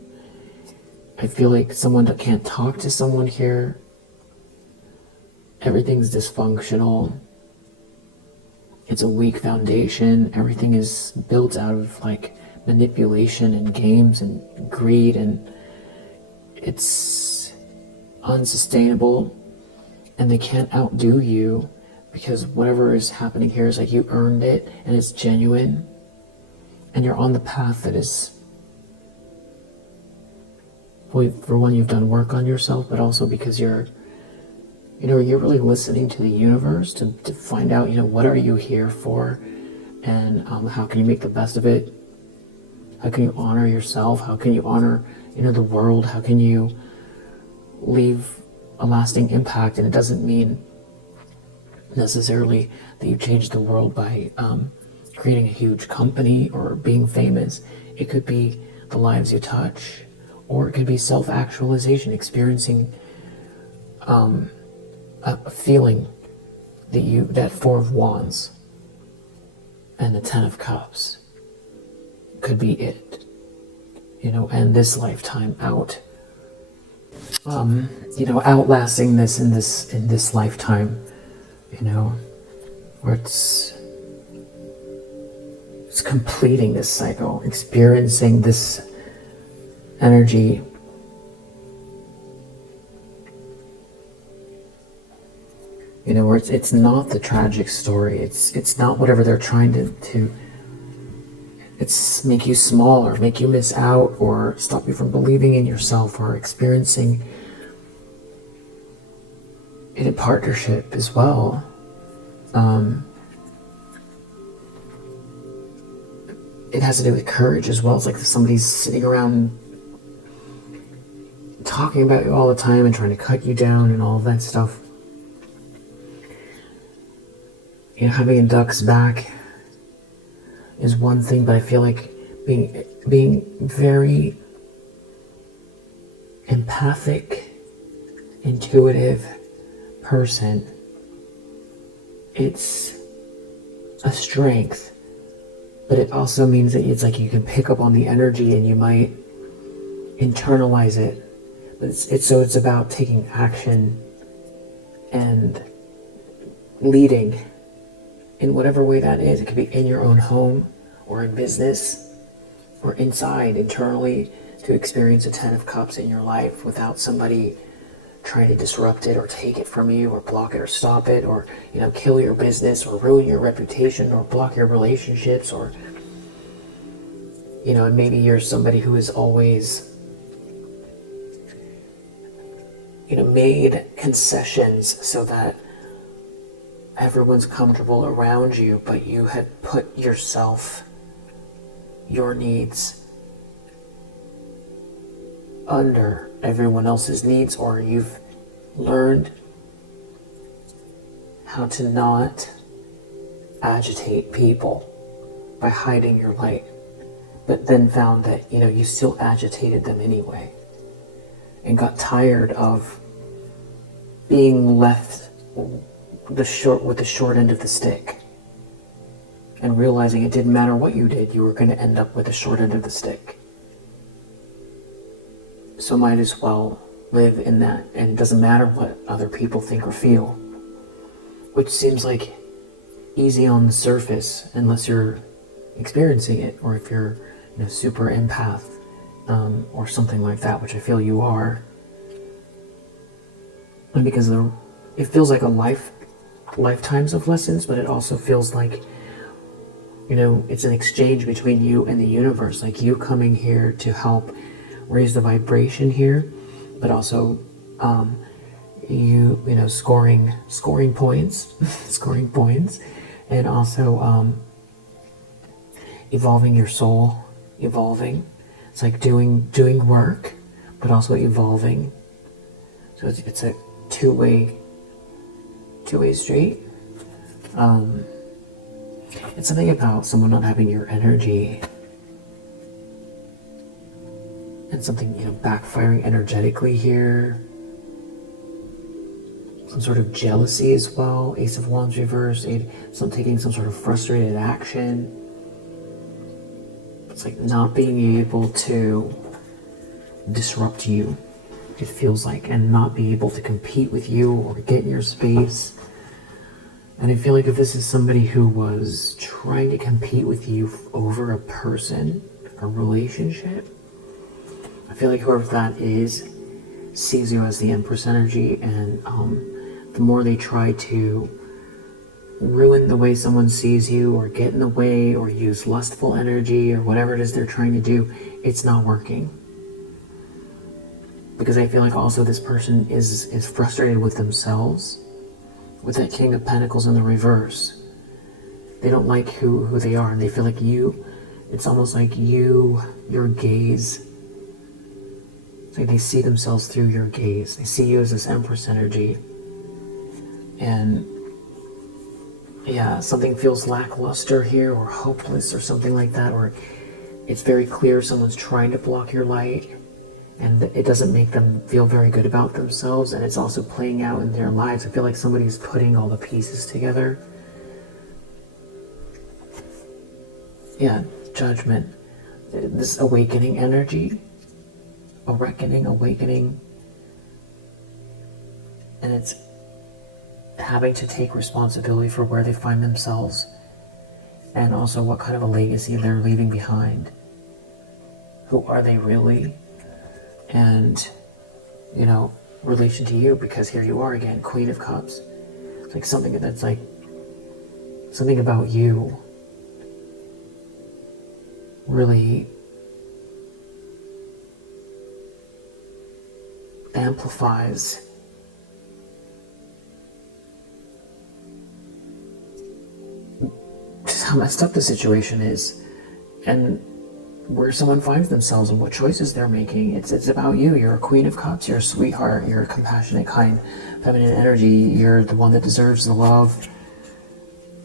I feel like someone that can't talk to someone here. everything's dysfunctional. It's a weak foundation. Everything is built out of like manipulation and games and greed, and it's unsustainable, and they can't outdo you, because whatever is happening here is like you earned it, and it's genuine, and you're on the path that is, well, for one, you've done work on yourself, but also because you're really listening to the universe to find out, what are you here for, and how can you make the best of it? How can you honor yourself? How can you honor, the world? How can you leave a lasting impact? And it doesn't mean necessarily that you change the world by creating a huge company or being famous. It could be the lives you touch, or it could be self-actualization, experiencing a feeling that Four of Wands and the Ten of Cups could be it, and this lifetime out, outlasting this in this lifetime, where it's completing this cycle, experiencing this energy. Where it's not the tragic story. It's not whatever they're trying to it's make you small, or make you miss out, or stop you from believing in yourself, or experiencing it in partnership as well. It has to do with courage as well. It's like somebody's sitting around talking about you all the time and trying to cut you down and all of that stuff. Having a duck's back is one thing, but I feel like being very empathic, intuitive person, it's a strength, but it also means that it's like you can pick up on the energy and you might internalize it. But it's about taking action and leading in whatever way that is. It could be in your own home, or in business, or inside, internally, to experience a Ten of Cups in your life without somebody trying to disrupt it, or take it from you, or block it, or stop it, or kill your business, or ruin your reputation, or block your relationships, or and maybe you're somebody who has always made concessions so that everyone's comfortable around you, but you had put yourself, your needs, under everyone else's needs, or you've learned how to not agitate people by hiding your light, but then found that you still agitated them anyway, and got tired of being left with the short end of the stick, and realizing it didn't matter what you did, you were going to end up with the short end of the stick. So might as well live in that, and it doesn't matter what other people think or feel, which seems like easy on the surface unless you're experiencing it, or if you're super empath, or something like that, which I feel you are. And because it feels like lifetimes of lessons, but it also feels like it's an exchange between you and the universe, like you coming here to help raise the vibration here, but also scoring points scoring points, and also evolving your soul, it's like doing work, but also evolving. So it's a two-way street. It's something about someone not having your energy, and something backfiring energetically here. Some sort of jealousy as well. Ace of Wands reverse. Taking some sort of frustrated action. It's like not being able to disrupt you, it feels like, and not be able to compete with you or get in your space. And I feel like if this is somebody who was trying to compete with you over a person, a relationship, I feel like whoever that is sees you as the Empress energy, and the more they try to ruin the way someone sees you or get in the way or use lustful energy or whatever it is they're trying to do, it's not working. Because I feel like also this person is frustrated with themselves, with that King of Pentacles in the reverse. They don't like who they are, and they feel like it's almost like your gaze, it's like they see themselves through your gaze. They see you as this Empress energy. And yeah, something feels lackluster here or hopeless or something like that, or it's very clear someone's trying to block your light, and it doesn't make them feel very good about themselves, and it's also playing out in their lives. I feel like somebody's putting all the pieces together. Yeah, Judgment. This awakening energy. A reckoning, awakening. And it's having to take responsibility for where they find themselves, and also what kind of a legacy they're leaving behind. Who are they really? And, relation to you, because here you are again, Queen of Cups. It's like something that's like, something about you really amplifies just how messed up the situation is, and where someone finds themselves and what choices they're making. It's about you. You're a Queen of Cups. You're a sweetheart. You're a compassionate, kind, feminine energy. You're the one that deserves the love.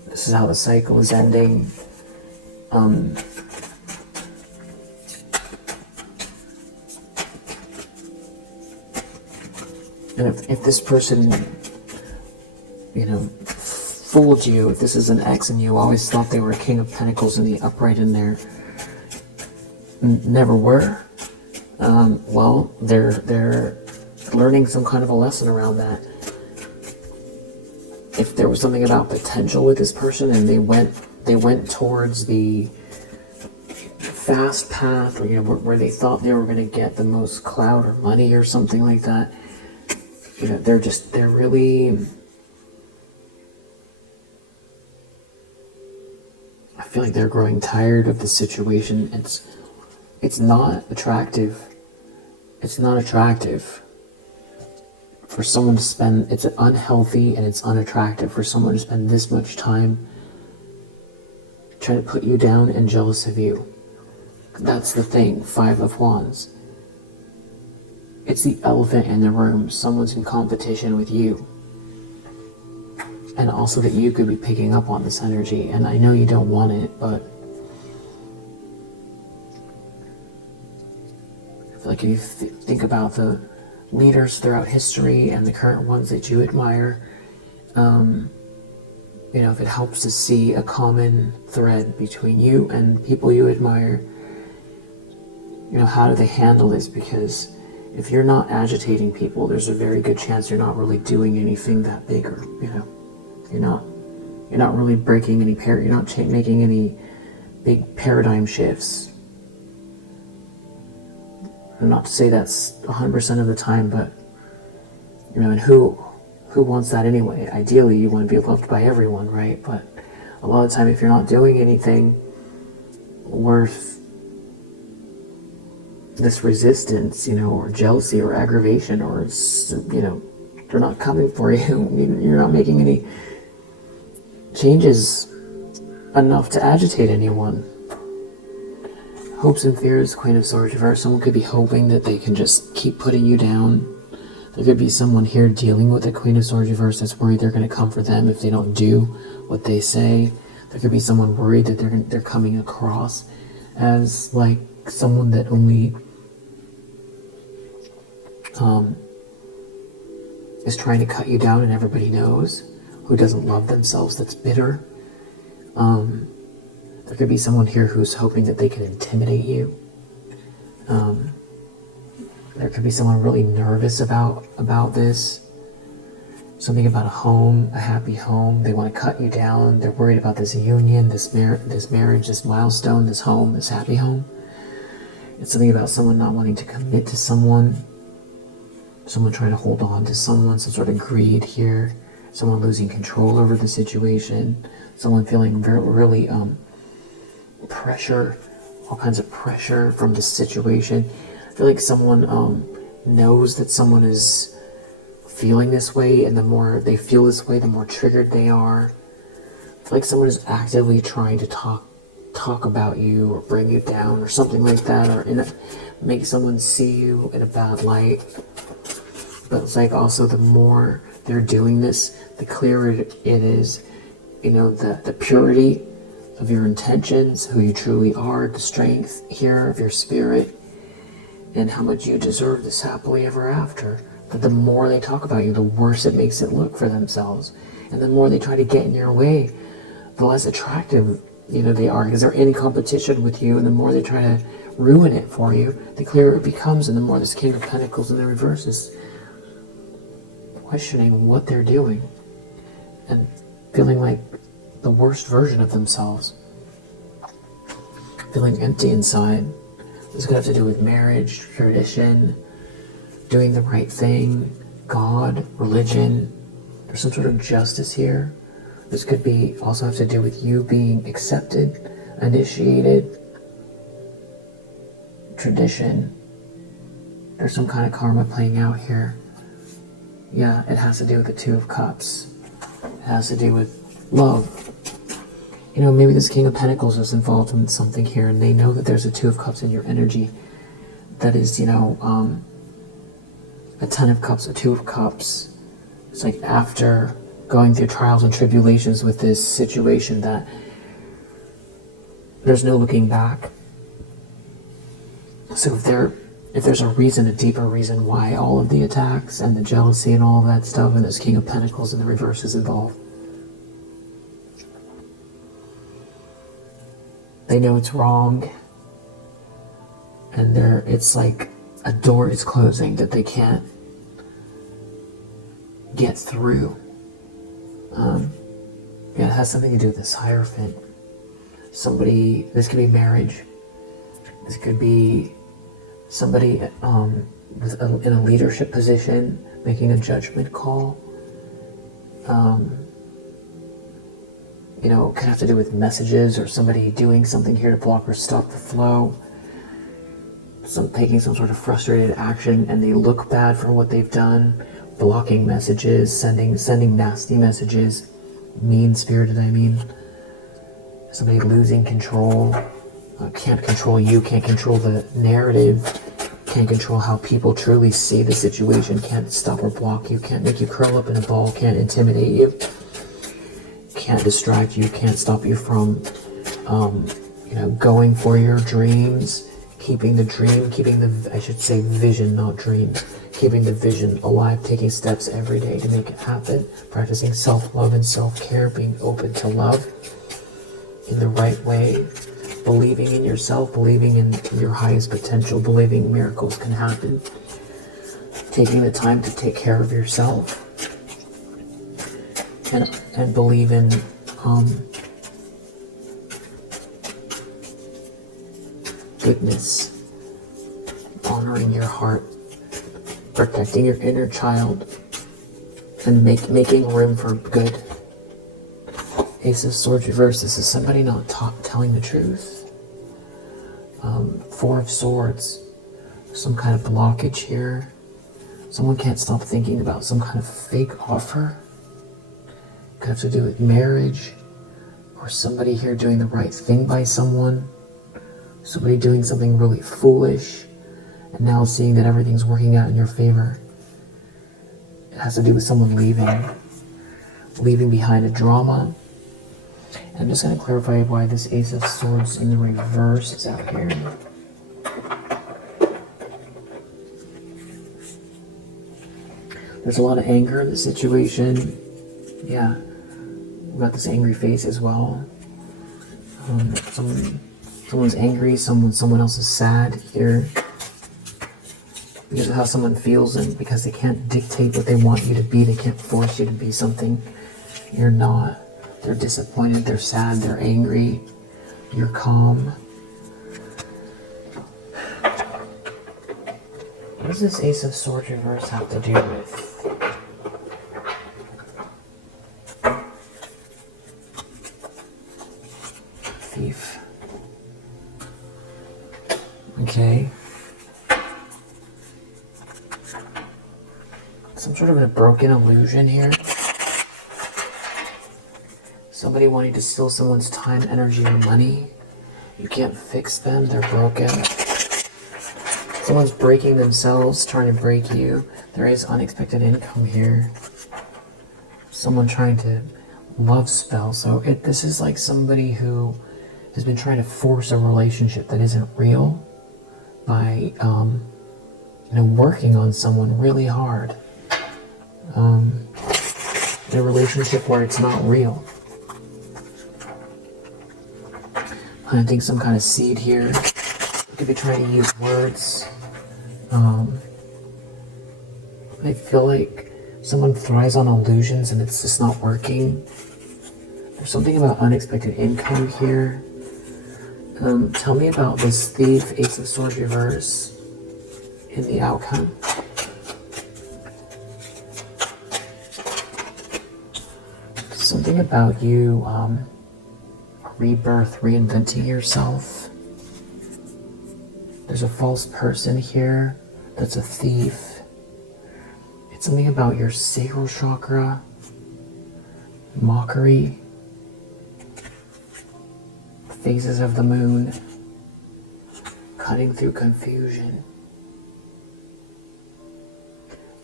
This is how the cycle is ending. And if this person, fooled you, if this is an ex and you always thought they were a King of Pentacles in the upright in there, never were, well, they're learning some kind of a lesson around that. If there was something about potential with this person and they went towards the fast path, or where they thought they were going to get the most clout or money or something like that, they're really, I feel like they're growing tired of the situation. It's not attractive. It's not attractive for someone to spend, it's unhealthy and it's unattractive for someone to spend this much time trying to put you down and jealous of you. That's the thing, 5 of Wands. It's the elephant in the room. Someone's in competition with you. And also that you could be picking up on this energy. And I know you don't want it, but I feel like if you think about the leaders throughout history and the current ones that you admire, if it helps to see a common thread between you and people you admire, how do they handle this? Because if you're not agitating people, there's a very good chance you're not really doing anything that big, or you're not really breaking any you're not making any big paradigm shifts. Not to say that's 100% of the time, but and who wants that anyway? Ideally, you want to be loved by everyone, right? But a lot of the time, if you're not doing anything worth this resistance, or jealousy or aggravation, or they're not coming for you. You're not making any changes enough to agitate anyone. Hopes and fears, Queen of Swords reverse. Someone could be hoping that they can just keep putting you down. There could be someone here dealing with the Queen of Swords reverse that's worried they're going to come for them if they don't do what they say. There could be someone worried that they're coming across as like someone that only is trying to cut you down and everybody knows, who doesn't love themselves, that's bitter. There could be someone here who's hoping that they can intimidate you. could be someone really nervous about this. Something about a home, a happy home. They want to cut you down. They're worried about this union, this marriage, this milestone, this home, this happy home. It's something about someone not wanting to commit to someone. Someone trying to hold on to someone, some sort of greed here. Someone losing control over the situation. Someone feeling really pressure, all kinds of pressure from the situation. I feel like someone knows that someone is feeling this way, and the more they feel this way, the more triggered they are. I feel like someone is actively trying to talk about you or bring you down or something like that, or make someone see you in a bad light. But it's like also the more they're doing this, the clearer it is, the purity of your intentions, who you truly are, the strength here of your spirit, and how much you deserve this happily ever after. But the more they talk about you, the worse it makes it look for themselves. And the more they try to get in your way, the less attractive, they are, because they're in competition with you. And the more they try to ruin it for you, the clearer it becomes. And the more this King of Pentacles in the reverse is questioning what they're doing and feeling like the worst version of themselves. Feeling empty inside. This could have to do with marriage, tradition, doing the right thing, God, religion. There's some sort of justice here. This could be also have to do with you being accepted, initiated, tradition. There's some kind of karma playing out here. Yeah, it has to do with the Two of Cups. It has to do with love. Maybe this King of Pentacles is involved in something here, and they know that there's a Two of Cups in your energy. That is, a Ten of Cups, a Two of Cups. It's like after going through trials and tribulations with this situation that there's no looking back. So if there's a reason, a deeper reason why all of the attacks and the jealousy and all of that stuff, and this King of Pentacles in the reverse is involved, they know it's wrong, and it's like a door is closing that they can't get through. It has something to do with this Hierophant. This could be marriage. This could be somebody in a leadership position making a judgment call. It could have to do with messages or somebody doing something here to block or stop the flow. Taking some sort of frustrated action, and they look bad for what they've done, blocking messages, sending nasty messages, mean-spirited, somebody losing control, can't control you, can't control the narrative, can't control how people truly see the situation, can't stop or block you, can't make you curl up in a ball, can't intimidate you, can't distract you, can't stop you from going for your dreams, keeping the vision, not dream, keeping the vision alive, taking steps every day to make it happen, practicing self-love and self-care, being open to love in the right way, believing in yourself, believing in your highest potential, believing miracles can happen, taking the time to take care of yourself, and believe in goodness, honoring your heart, protecting your inner child, and making room for good. Ace of Swords reverse. This is somebody not telling the truth. Four of Swords. Some kind of blockage here. Someone can't stop thinking about some kind of fake offer. Could have to do with marriage, or somebody here doing the right thing by someone. Somebody doing something really foolish, and now seeing that everything's working out in your favor. It has to do with someone leaving behind a drama. And I'm just going to clarify why this Ace of Swords in the reverse is out here. There's a lot of anger in the situation. Yeah, we've got this angry face as well. Someone's angry, someone else is sad here. because of how someone feels, and because they can't dictate what they want you to be. They can't force you to be something you're not. They're disappointed, they're sad, they're angry, you're calm. What does this Ace of Swords reverse have to do with? Thief. Okay. Some sort of a broken illusion here. Somebody wanting to steal someone's time, energy, or money. You can't fix them, they're broken. Someone's breaking themselves, trying to break you. There is unexpected income here. Someone trying to love spell. So this is like somebody who has been trying to force a relationship that isn't real by working on someone really hard. In a relationship where it's not real. Planting some kind of seed here. You could be trying to use words. I feel like someone thrives on illusions and it's just not working. There's something about unexpected income here. Tell me about this thief, Ace of Swords reverse, in the outcome. Something about you, rebirth, reinventing yourself. There's a false person here that's a thief. It's something about your sacral chakra, mockery, phases of the moon, cutting through confusion.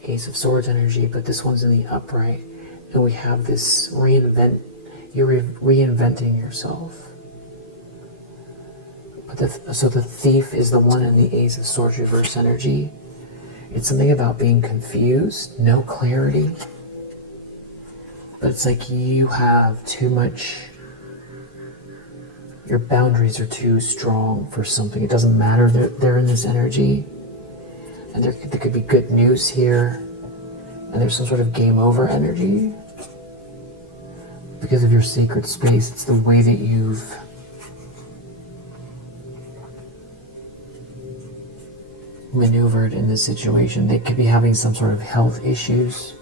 Ace of Swords energy, but this one's in the upright. And we have this you're reinventing yourself. But so the thief is the one in the Ace of Swords reverse energy. It's something about being confused, no clarity. But it's like you have too much, your boundaries are too strong for something. It doesn't matter, they're in this energy. And there could be good news here. And there's some sort of game over energy. Because of your sacred space, it's the way that you've maneuvered in this situation. They could be having some sort of health issues.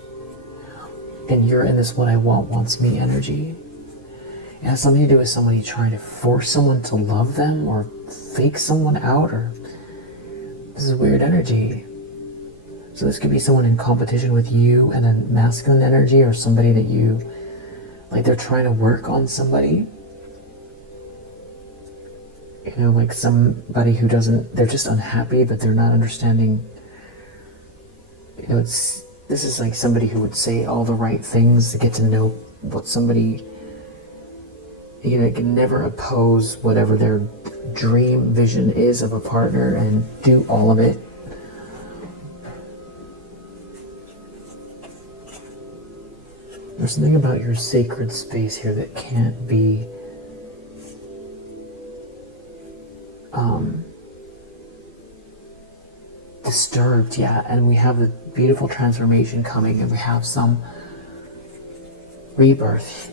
And you're in this what I want wants me energy. It has something to do with somebody trying to force someone to love them or fake someone out, or this is weird energy. So this could be someone in competition with you and a masculine energy, or somebody that you, like they're trying to work on somebody. You know, like somebody who doesn't, they're just unhappy, but they're not understanding. You know, this is like somebody who would say all the right things to get to know what somebody, you know, can never oppose whatever their dream vision is of a partner and do all of it. There's something about your sacred space here that can't be disturbed, yeah. And we have a beautiful transformation coming, and we have some rebirth.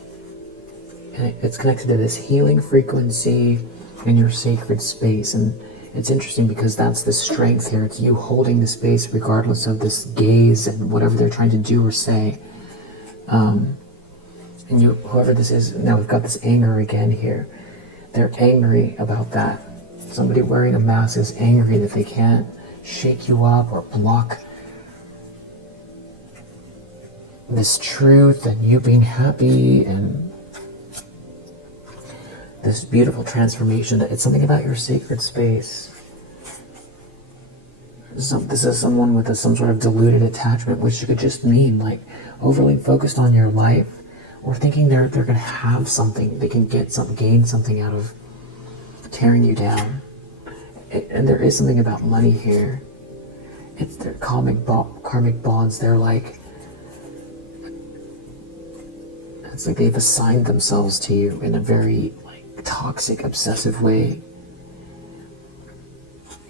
And it's connected to this healing frequency in your sacred space. And it's interesting because that's the strength here. It's you holding the space regardless of this gaze and whatever they're trying to do or say. And you, whoever this is, now we've got this anger again here. They're angry about that. Somebody wearing a mask is angry that they can't shake you up or block this truth and you being happy and this beautiful transformation. That it's something about your sacred space. This is someone with some sort of diluted attachment, which could just mean like overly focused on your life, or thinking they're going to have something, they can gain something out of tearing you down. And there is something about money here. It's their karmic bonds. They're like, it's like they've assigned themselves to you in a very like toxic, obsessive way.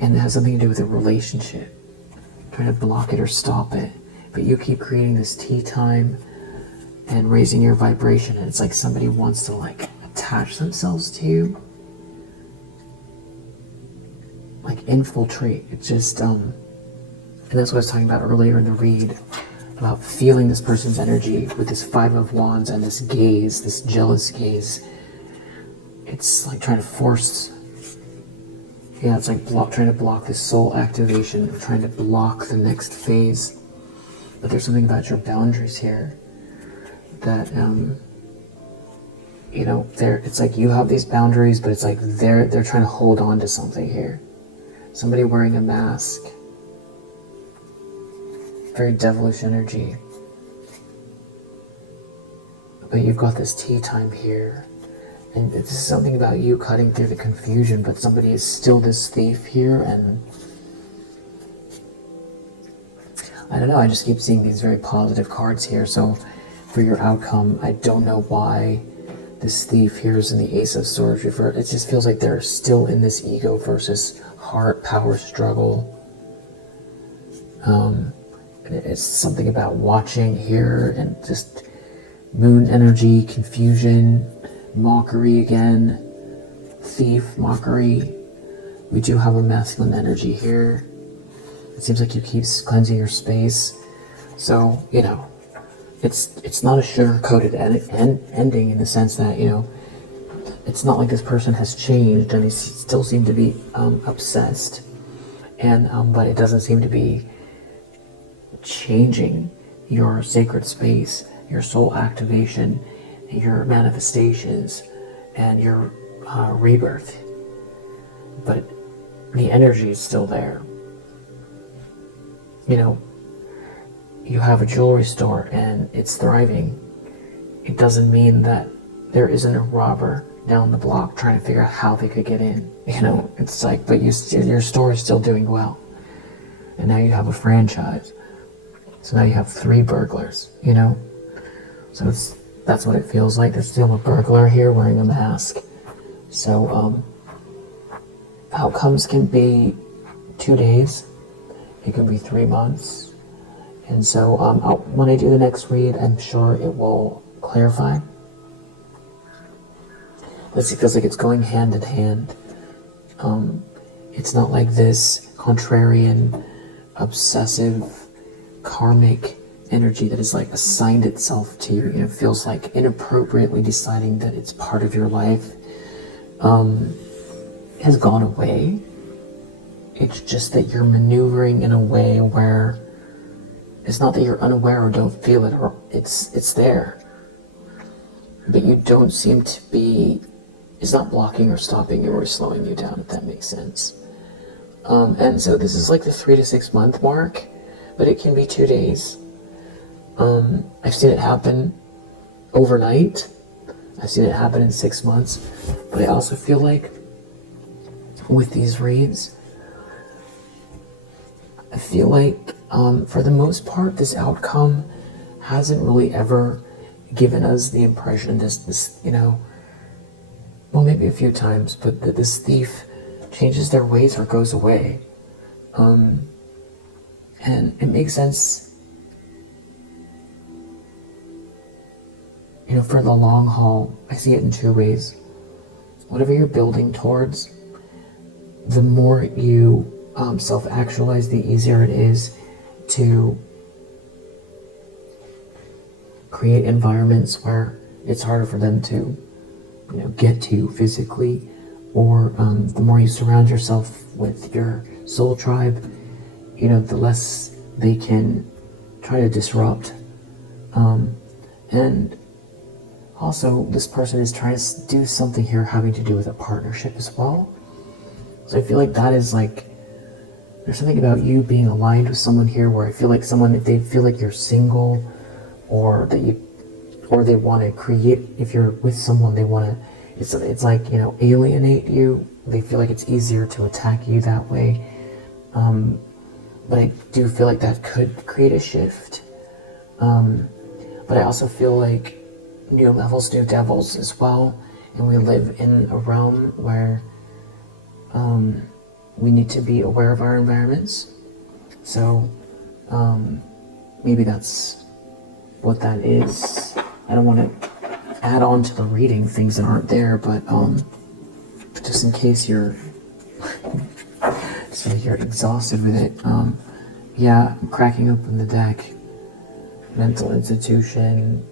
And it has something to do with a relationship. trying to block it or stop it. But you keep creating this tea time and raising your vibration, and it's like somebody wants to like attach themselves to you, like infiltrate. It's just and that's what I was talking about earlier in the read, about feeling this person's energy with this Five of Wands and this gaze, this jealous gaze. It's like trying to force, yeah, it's like trying to block this soul activation, trying to block the next phase. But there's something about your boundaries here that, you know, it's like you have these boundaries, but it's like they're trying to hold on to something here. Somebody wearing a mask. Very devilish energy. But you've got this tea time here. And this is something about you cutting through the confusion, but somebody is still this thief here, and I don't know, I just keep seeing these very positive cards here. So for your outcome, I don't know why this thief here is in the Ace of Swords reversed. It just feels like they're still in this ego versus heart power struggle. It's something about watching here and just moon energy, confusion, mockery again, thief, mockery. We do have a masculine energy here. It seems like you keep cleansing your space. So, you know, it's not a sugar-coated ending in the sense that, you know, it's not like this person has changed and they still seem to be obsessed. And but it doesn't seem to be changing your sacred space, your soul activation, your manifestations, and your rebirth. But the energy is still there. You know, you have a jewelry store and it's thriving. It doesn't mean that there isn't a robber down the block trying to figure out how they could get in. You know, it's like, but your store is still doing well. And now you have a franchise. So now you have 3 burglars, you know? So that's what it feels like. There's still a burglar here wearing a mask. So outcomes can be 2 days. It could be 3 months. And so when I do the next read, I'm sure it will clarify. It feels like it's going hand in hand. It's not like this contrarian, obsessive, karmic energy that is like assigned itself to you. You know, feels like inappropriately deciding that it's part of your life. Has gone away. It's just that you're maneuvering in a way where it's not that you're unaware or don't feel it, or it's there. But you don't seem to be, it's not blocking or stopping you or slowing you down, if that makes sense. And so this is like the 3 to 6 month mark, but it can be 2 days. I've seen it happen overnight. I've seen it happen in 6 months. But I also feel like with these reads, I feel like for the most part, this outcome hasn't really ever given us the impression this, you know, well, maybe a few times, but that this thief changes their ways or goes away. And it makes sense, you know, for the long haul. I see it in 2 ways. Whatever you're building towards, the more you self-actualize, the easier it is to create environments where it's harder for them to, you know, get to physically, or the more you surround yourself with your soul tribe, you know, the less they can try to disrupt. And also, this person is trying to do something here having to do with a partnership as well. So I feel like that is like, there's something about you being aligned with someone here where I feel like someone, if they feel like you're single, or that you, or they want to create, if you're with someone, they want to, it's like, you know, alienate you. They feel like it's easier to attack you that way. But I do feel like that could create a shift. But I also feel like new levels, new devils as well. And we live in a realm where we need to be aware of our environments. So Maybe that's what that is. I don't want to add on to the reading things that aren't there, but just in case you're you're exhausted with it. Yeah, I'm cracking open the deck. Mental institution.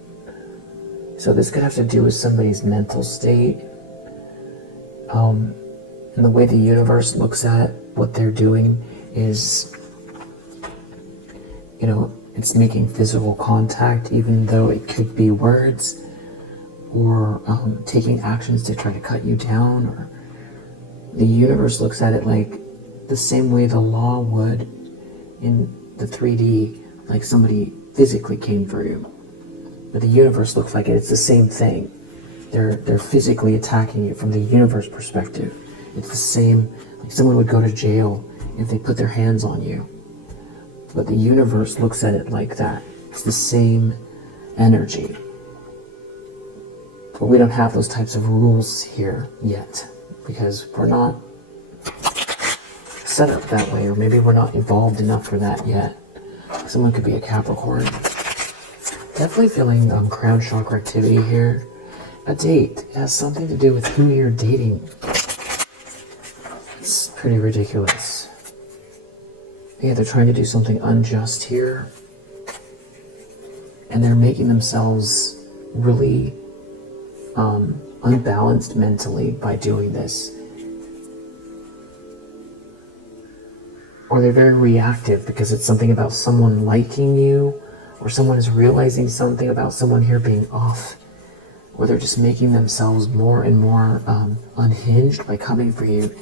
So this could have to do with somebody's mental state. And the way the universe looks at what they're doing is, it's making physical contact, even though it could be words, or taking actions to try to cut you down. Or the universe looks at it like the same way the law would in the 3D, like somebody physically came through. But the universe looks like it. It's the same thing. They're physically attacking you from the universe perspective. It's the same, like someone would go to jail if they put their hands on you. But the universe looks at it like that. It's the same energy. But we don't have those types of rules here yet, because we're not set up that way, or maybe we're not evolved enough for that yet. Someone could be a Capricorn. Definitely feeling crown chakra activity here. A date. It has something to do with who you're dating. It's pretty ridiculous. Yeah, they're trying to do something unjust here. And they're making themselves really unbalanced mentally by doing this. Or they're very reactive because it's something about someone liking you, or someone is realizing something about someone here being off, or they're just making themselves more and more unhinged by coming for you.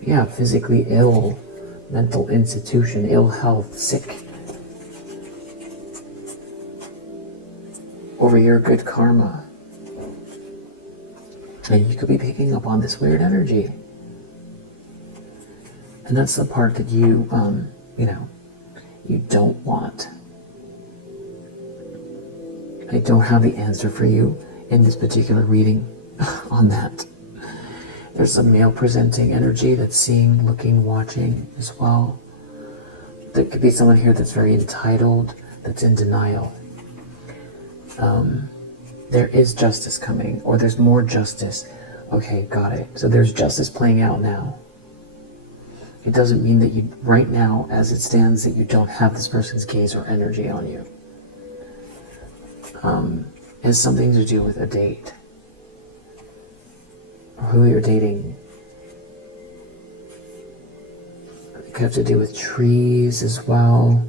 Yeah, physically ill, mental institution, ill health, sick. Over your good karma. And you could be picking up on this weird energy. And that's the part that you don't want. I don't have the answer for you in this particular reading on that. There's some male presenting energy that's seeing, looking, watching as well. There could be someone here that's very entitled, that's in denial. There is justice coming, or there's more justice. Okay, got it. So there's justice playing out now. It doesn't mean that you, right now, as it stands, that you don't have this person's gaze or energy on you. It has something to do with a date, or who you're dating. It could have to do with trees as well,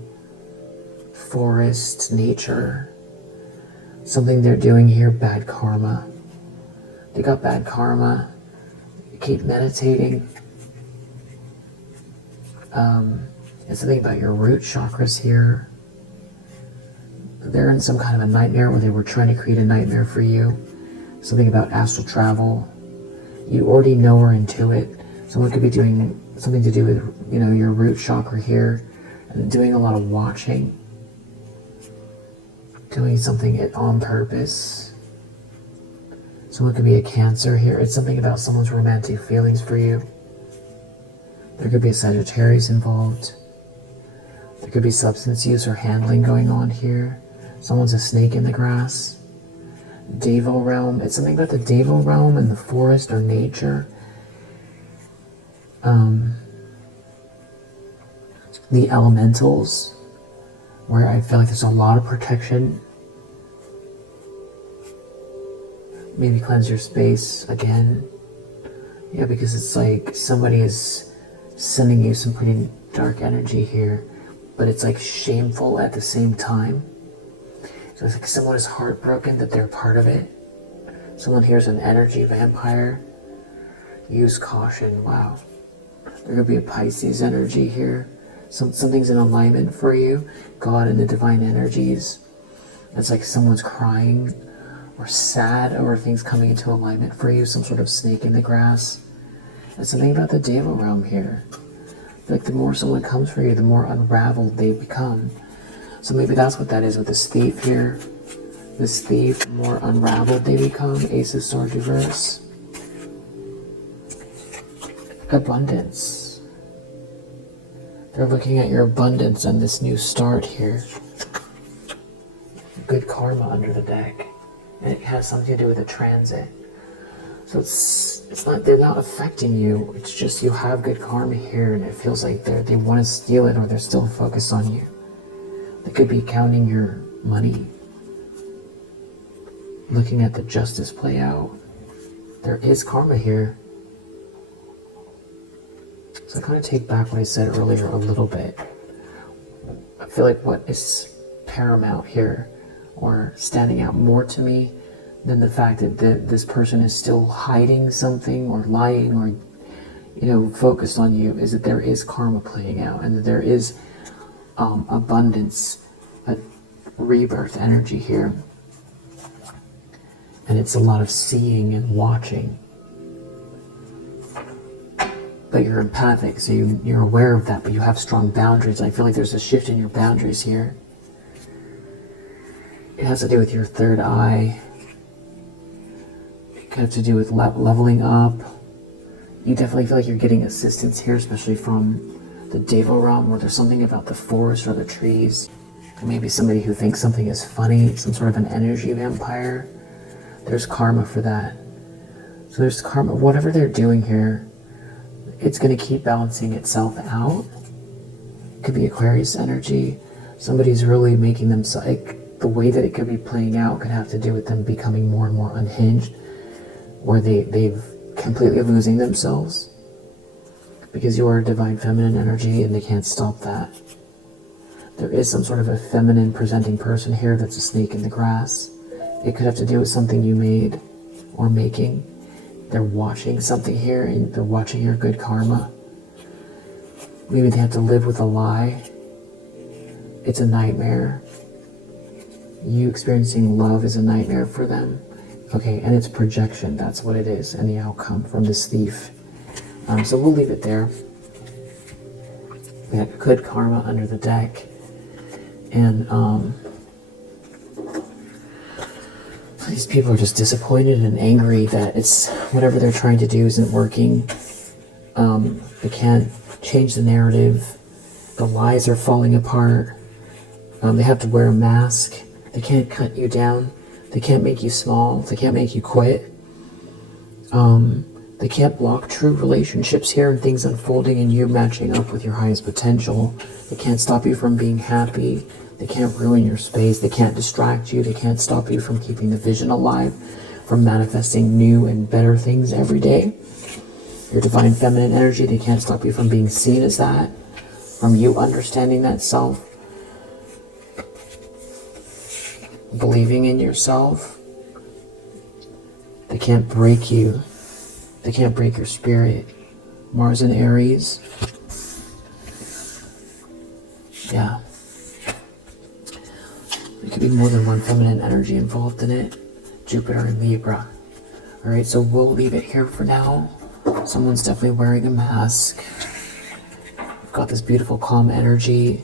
forest, nature. Something they're doing here, bad karma. They got bad karma. You keep meditating. It's something about your root chakras here. They're in some kind of a nightmare, where they were trying to create a nightmare for you. Something about astral travel. You already know or intuit. Someone could be doing something to do with, your root chakra here, and doing a lot of watching. Doing something on purpose. Someone could be a Cancer here. It's something about someone's romantic feelings for you. There could be a Sagittarius involved. There could be substance use or handling going on here. Someone's a snake in the grass. Devo realm. It's something about the Devo realm and the forest or nature. The elementals, where I feel like there's a lot of protection. Maybe cleanse your space again. Yeah, because it's like somebody is sending you some pretty dark energy here, but it's like shameful at the same time. So it's like someone is heartbroken that they're part of it. Someone here's an energy vampire. Use caution. Wow. There could be a Pisces energy here. Something's in alignment for you. God and the divine energies. It's like someone's crying or sad over things coming into alignment for you. Some sort of snake in the grass. And something about the Devo realm here. Like the more someone comes for you, the more unraveled they become. So maybe that's what that is with this thief here. This thief, the more unraveled they become. Ace of Swords reverse. Abundance. They're looking at your abundance and this new start here. Good karma under the deck. And it has something to do with a transit. So it's not, they're not affecting you. It's just you have good karma here, and it feels like they want to steal it, or they're still focused on you. They could be counting your money, looking at the justice play out. There is karma here. So I kind of take back what I said earlier a little bit. I feel like what is paramount here, or standing out more to me than the fact that this person is still hiding something or lying or, focused on you, is that there is karma playing out, and that there is abundance, a rebirth energy here. And it's a lot of seeing and watching. But you're empathic, so you're aware of that, but you have strong boundaries. I feel like there's a shift in your boundaries here. It has to do with your third eye. It could have to do with leveling up. You definitely feel like you're getting assistance here, especially from the Deva realm, where there's something about the forest or the trees. Or maybe somebody who thinks something is funny, some sort of an energy vampire. There's karma for that. So there's karma. Whatever they're doing here, it's going to keep balancing itself out. It could be Aquarius energy. Somebody's really making them psych. The way that it could be playing out could have to do with them becoming more and more unhinged, or they've completely losing themselves, because you are a divine feminine energy and they can't stop that. There is some sort of a feminine presenting person here that's a snake in the grass. It could have to do with something you made or making. They're watching something here, and they're watching your good karma. Maybe they have to live with a lie. It's a nightmare. You experiencing love is a nightmare for them. Okay, and it's projection. That's what it is, and the outcome from this thief. So we'll leave it there. We have good karma under the deck. And these people are just disappointed and angry that it's whatever they're trying to do isn't working. They can't change the narrative. The lies are falling apart. They have to wear a mask. They can't cut you down. They can't make you small. They can't make you quit. They can't block true relationships here and things unfolding and you matching up with your highest potential. They can't stop you from being happy. They can't ruin your space. They can't distract you. They can't stop you from keeping the vision alive, from manifesting new and better things every day. Your divine feminine energy, they can't stop you from being seen as that, from you understanding that self, believing in yourself. They can't break you. They can't break your spirit. Mars and Aries. Yeah. There could be more than one feminine energy involved in it. Jupiter and Libra. Alright, so we'll leave it here for now. Someone's definitely wearing a mask. We've got this beautiful calm energy.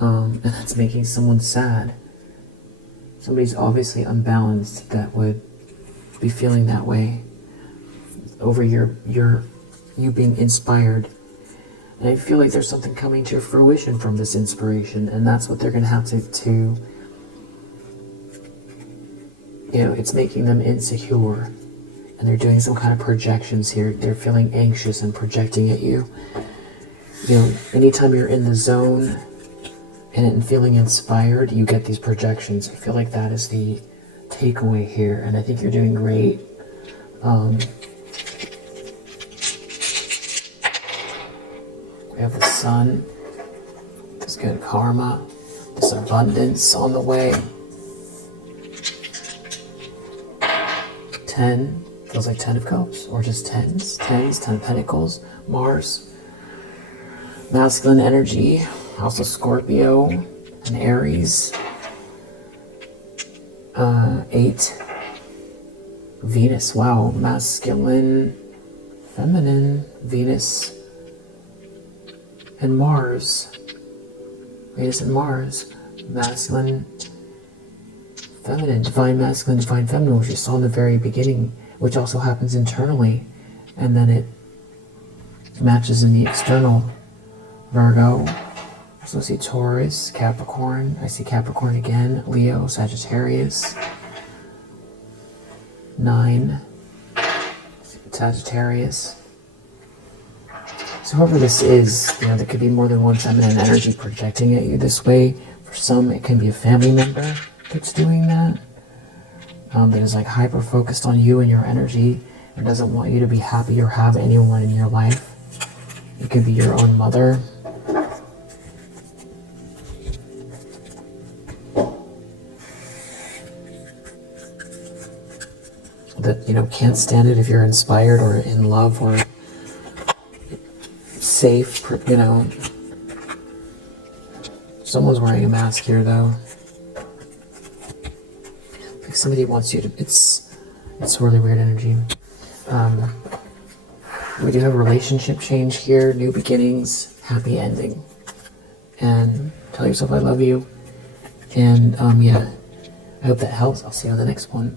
And that's making someone sad. Somebody's obviously unbalanced that would be feeling that way over you being inspired. And I feel like there's something coming to fruition from this inspiration, and that's what they're going to have to it's making them insecure, and they're doing some kind of projections here. They're feeling anxious and projecting at you. Anytime you're in the zone and feeling inspired, you get these projections. I feel like that is the takeaway here, and I think you're doing great. We have the sun, this good karma, this abundance on the way. 10, feels like 10 of cups, or just 10s, 10 of pentacles, Mars, masculine energy, also Scorpio and Aries. 8, Venus, wow, masculine, feminine, Venus, and Mars. Venus and Mars. Masculine, feminine, divine masculine, divine feminine, which you saw in the very beginning, which also happens internally, and then it matches in the external. Virgo. So I see Taurus, Capricorn. I see Capricorn again. Leo, Sagittarius. 9. Sagittarius. So whoever this is, there could be more than one feminine energy projecting at you this way. For some, it can be a family member that's doing that. That is like hyper focused on you and your energy and doesn't want you to be happy or have anyone in your life. It could be your own mother. That, can't stand it if you're inspired or in love or safe, Someone's wearing a mask here, though. Like somebody wants you to, it's really weird energy. We do have a relationship change here, new beginnings, happy ending. And tell yourself I love you. And, yeah, I hope that helps. I'll see you on the next one.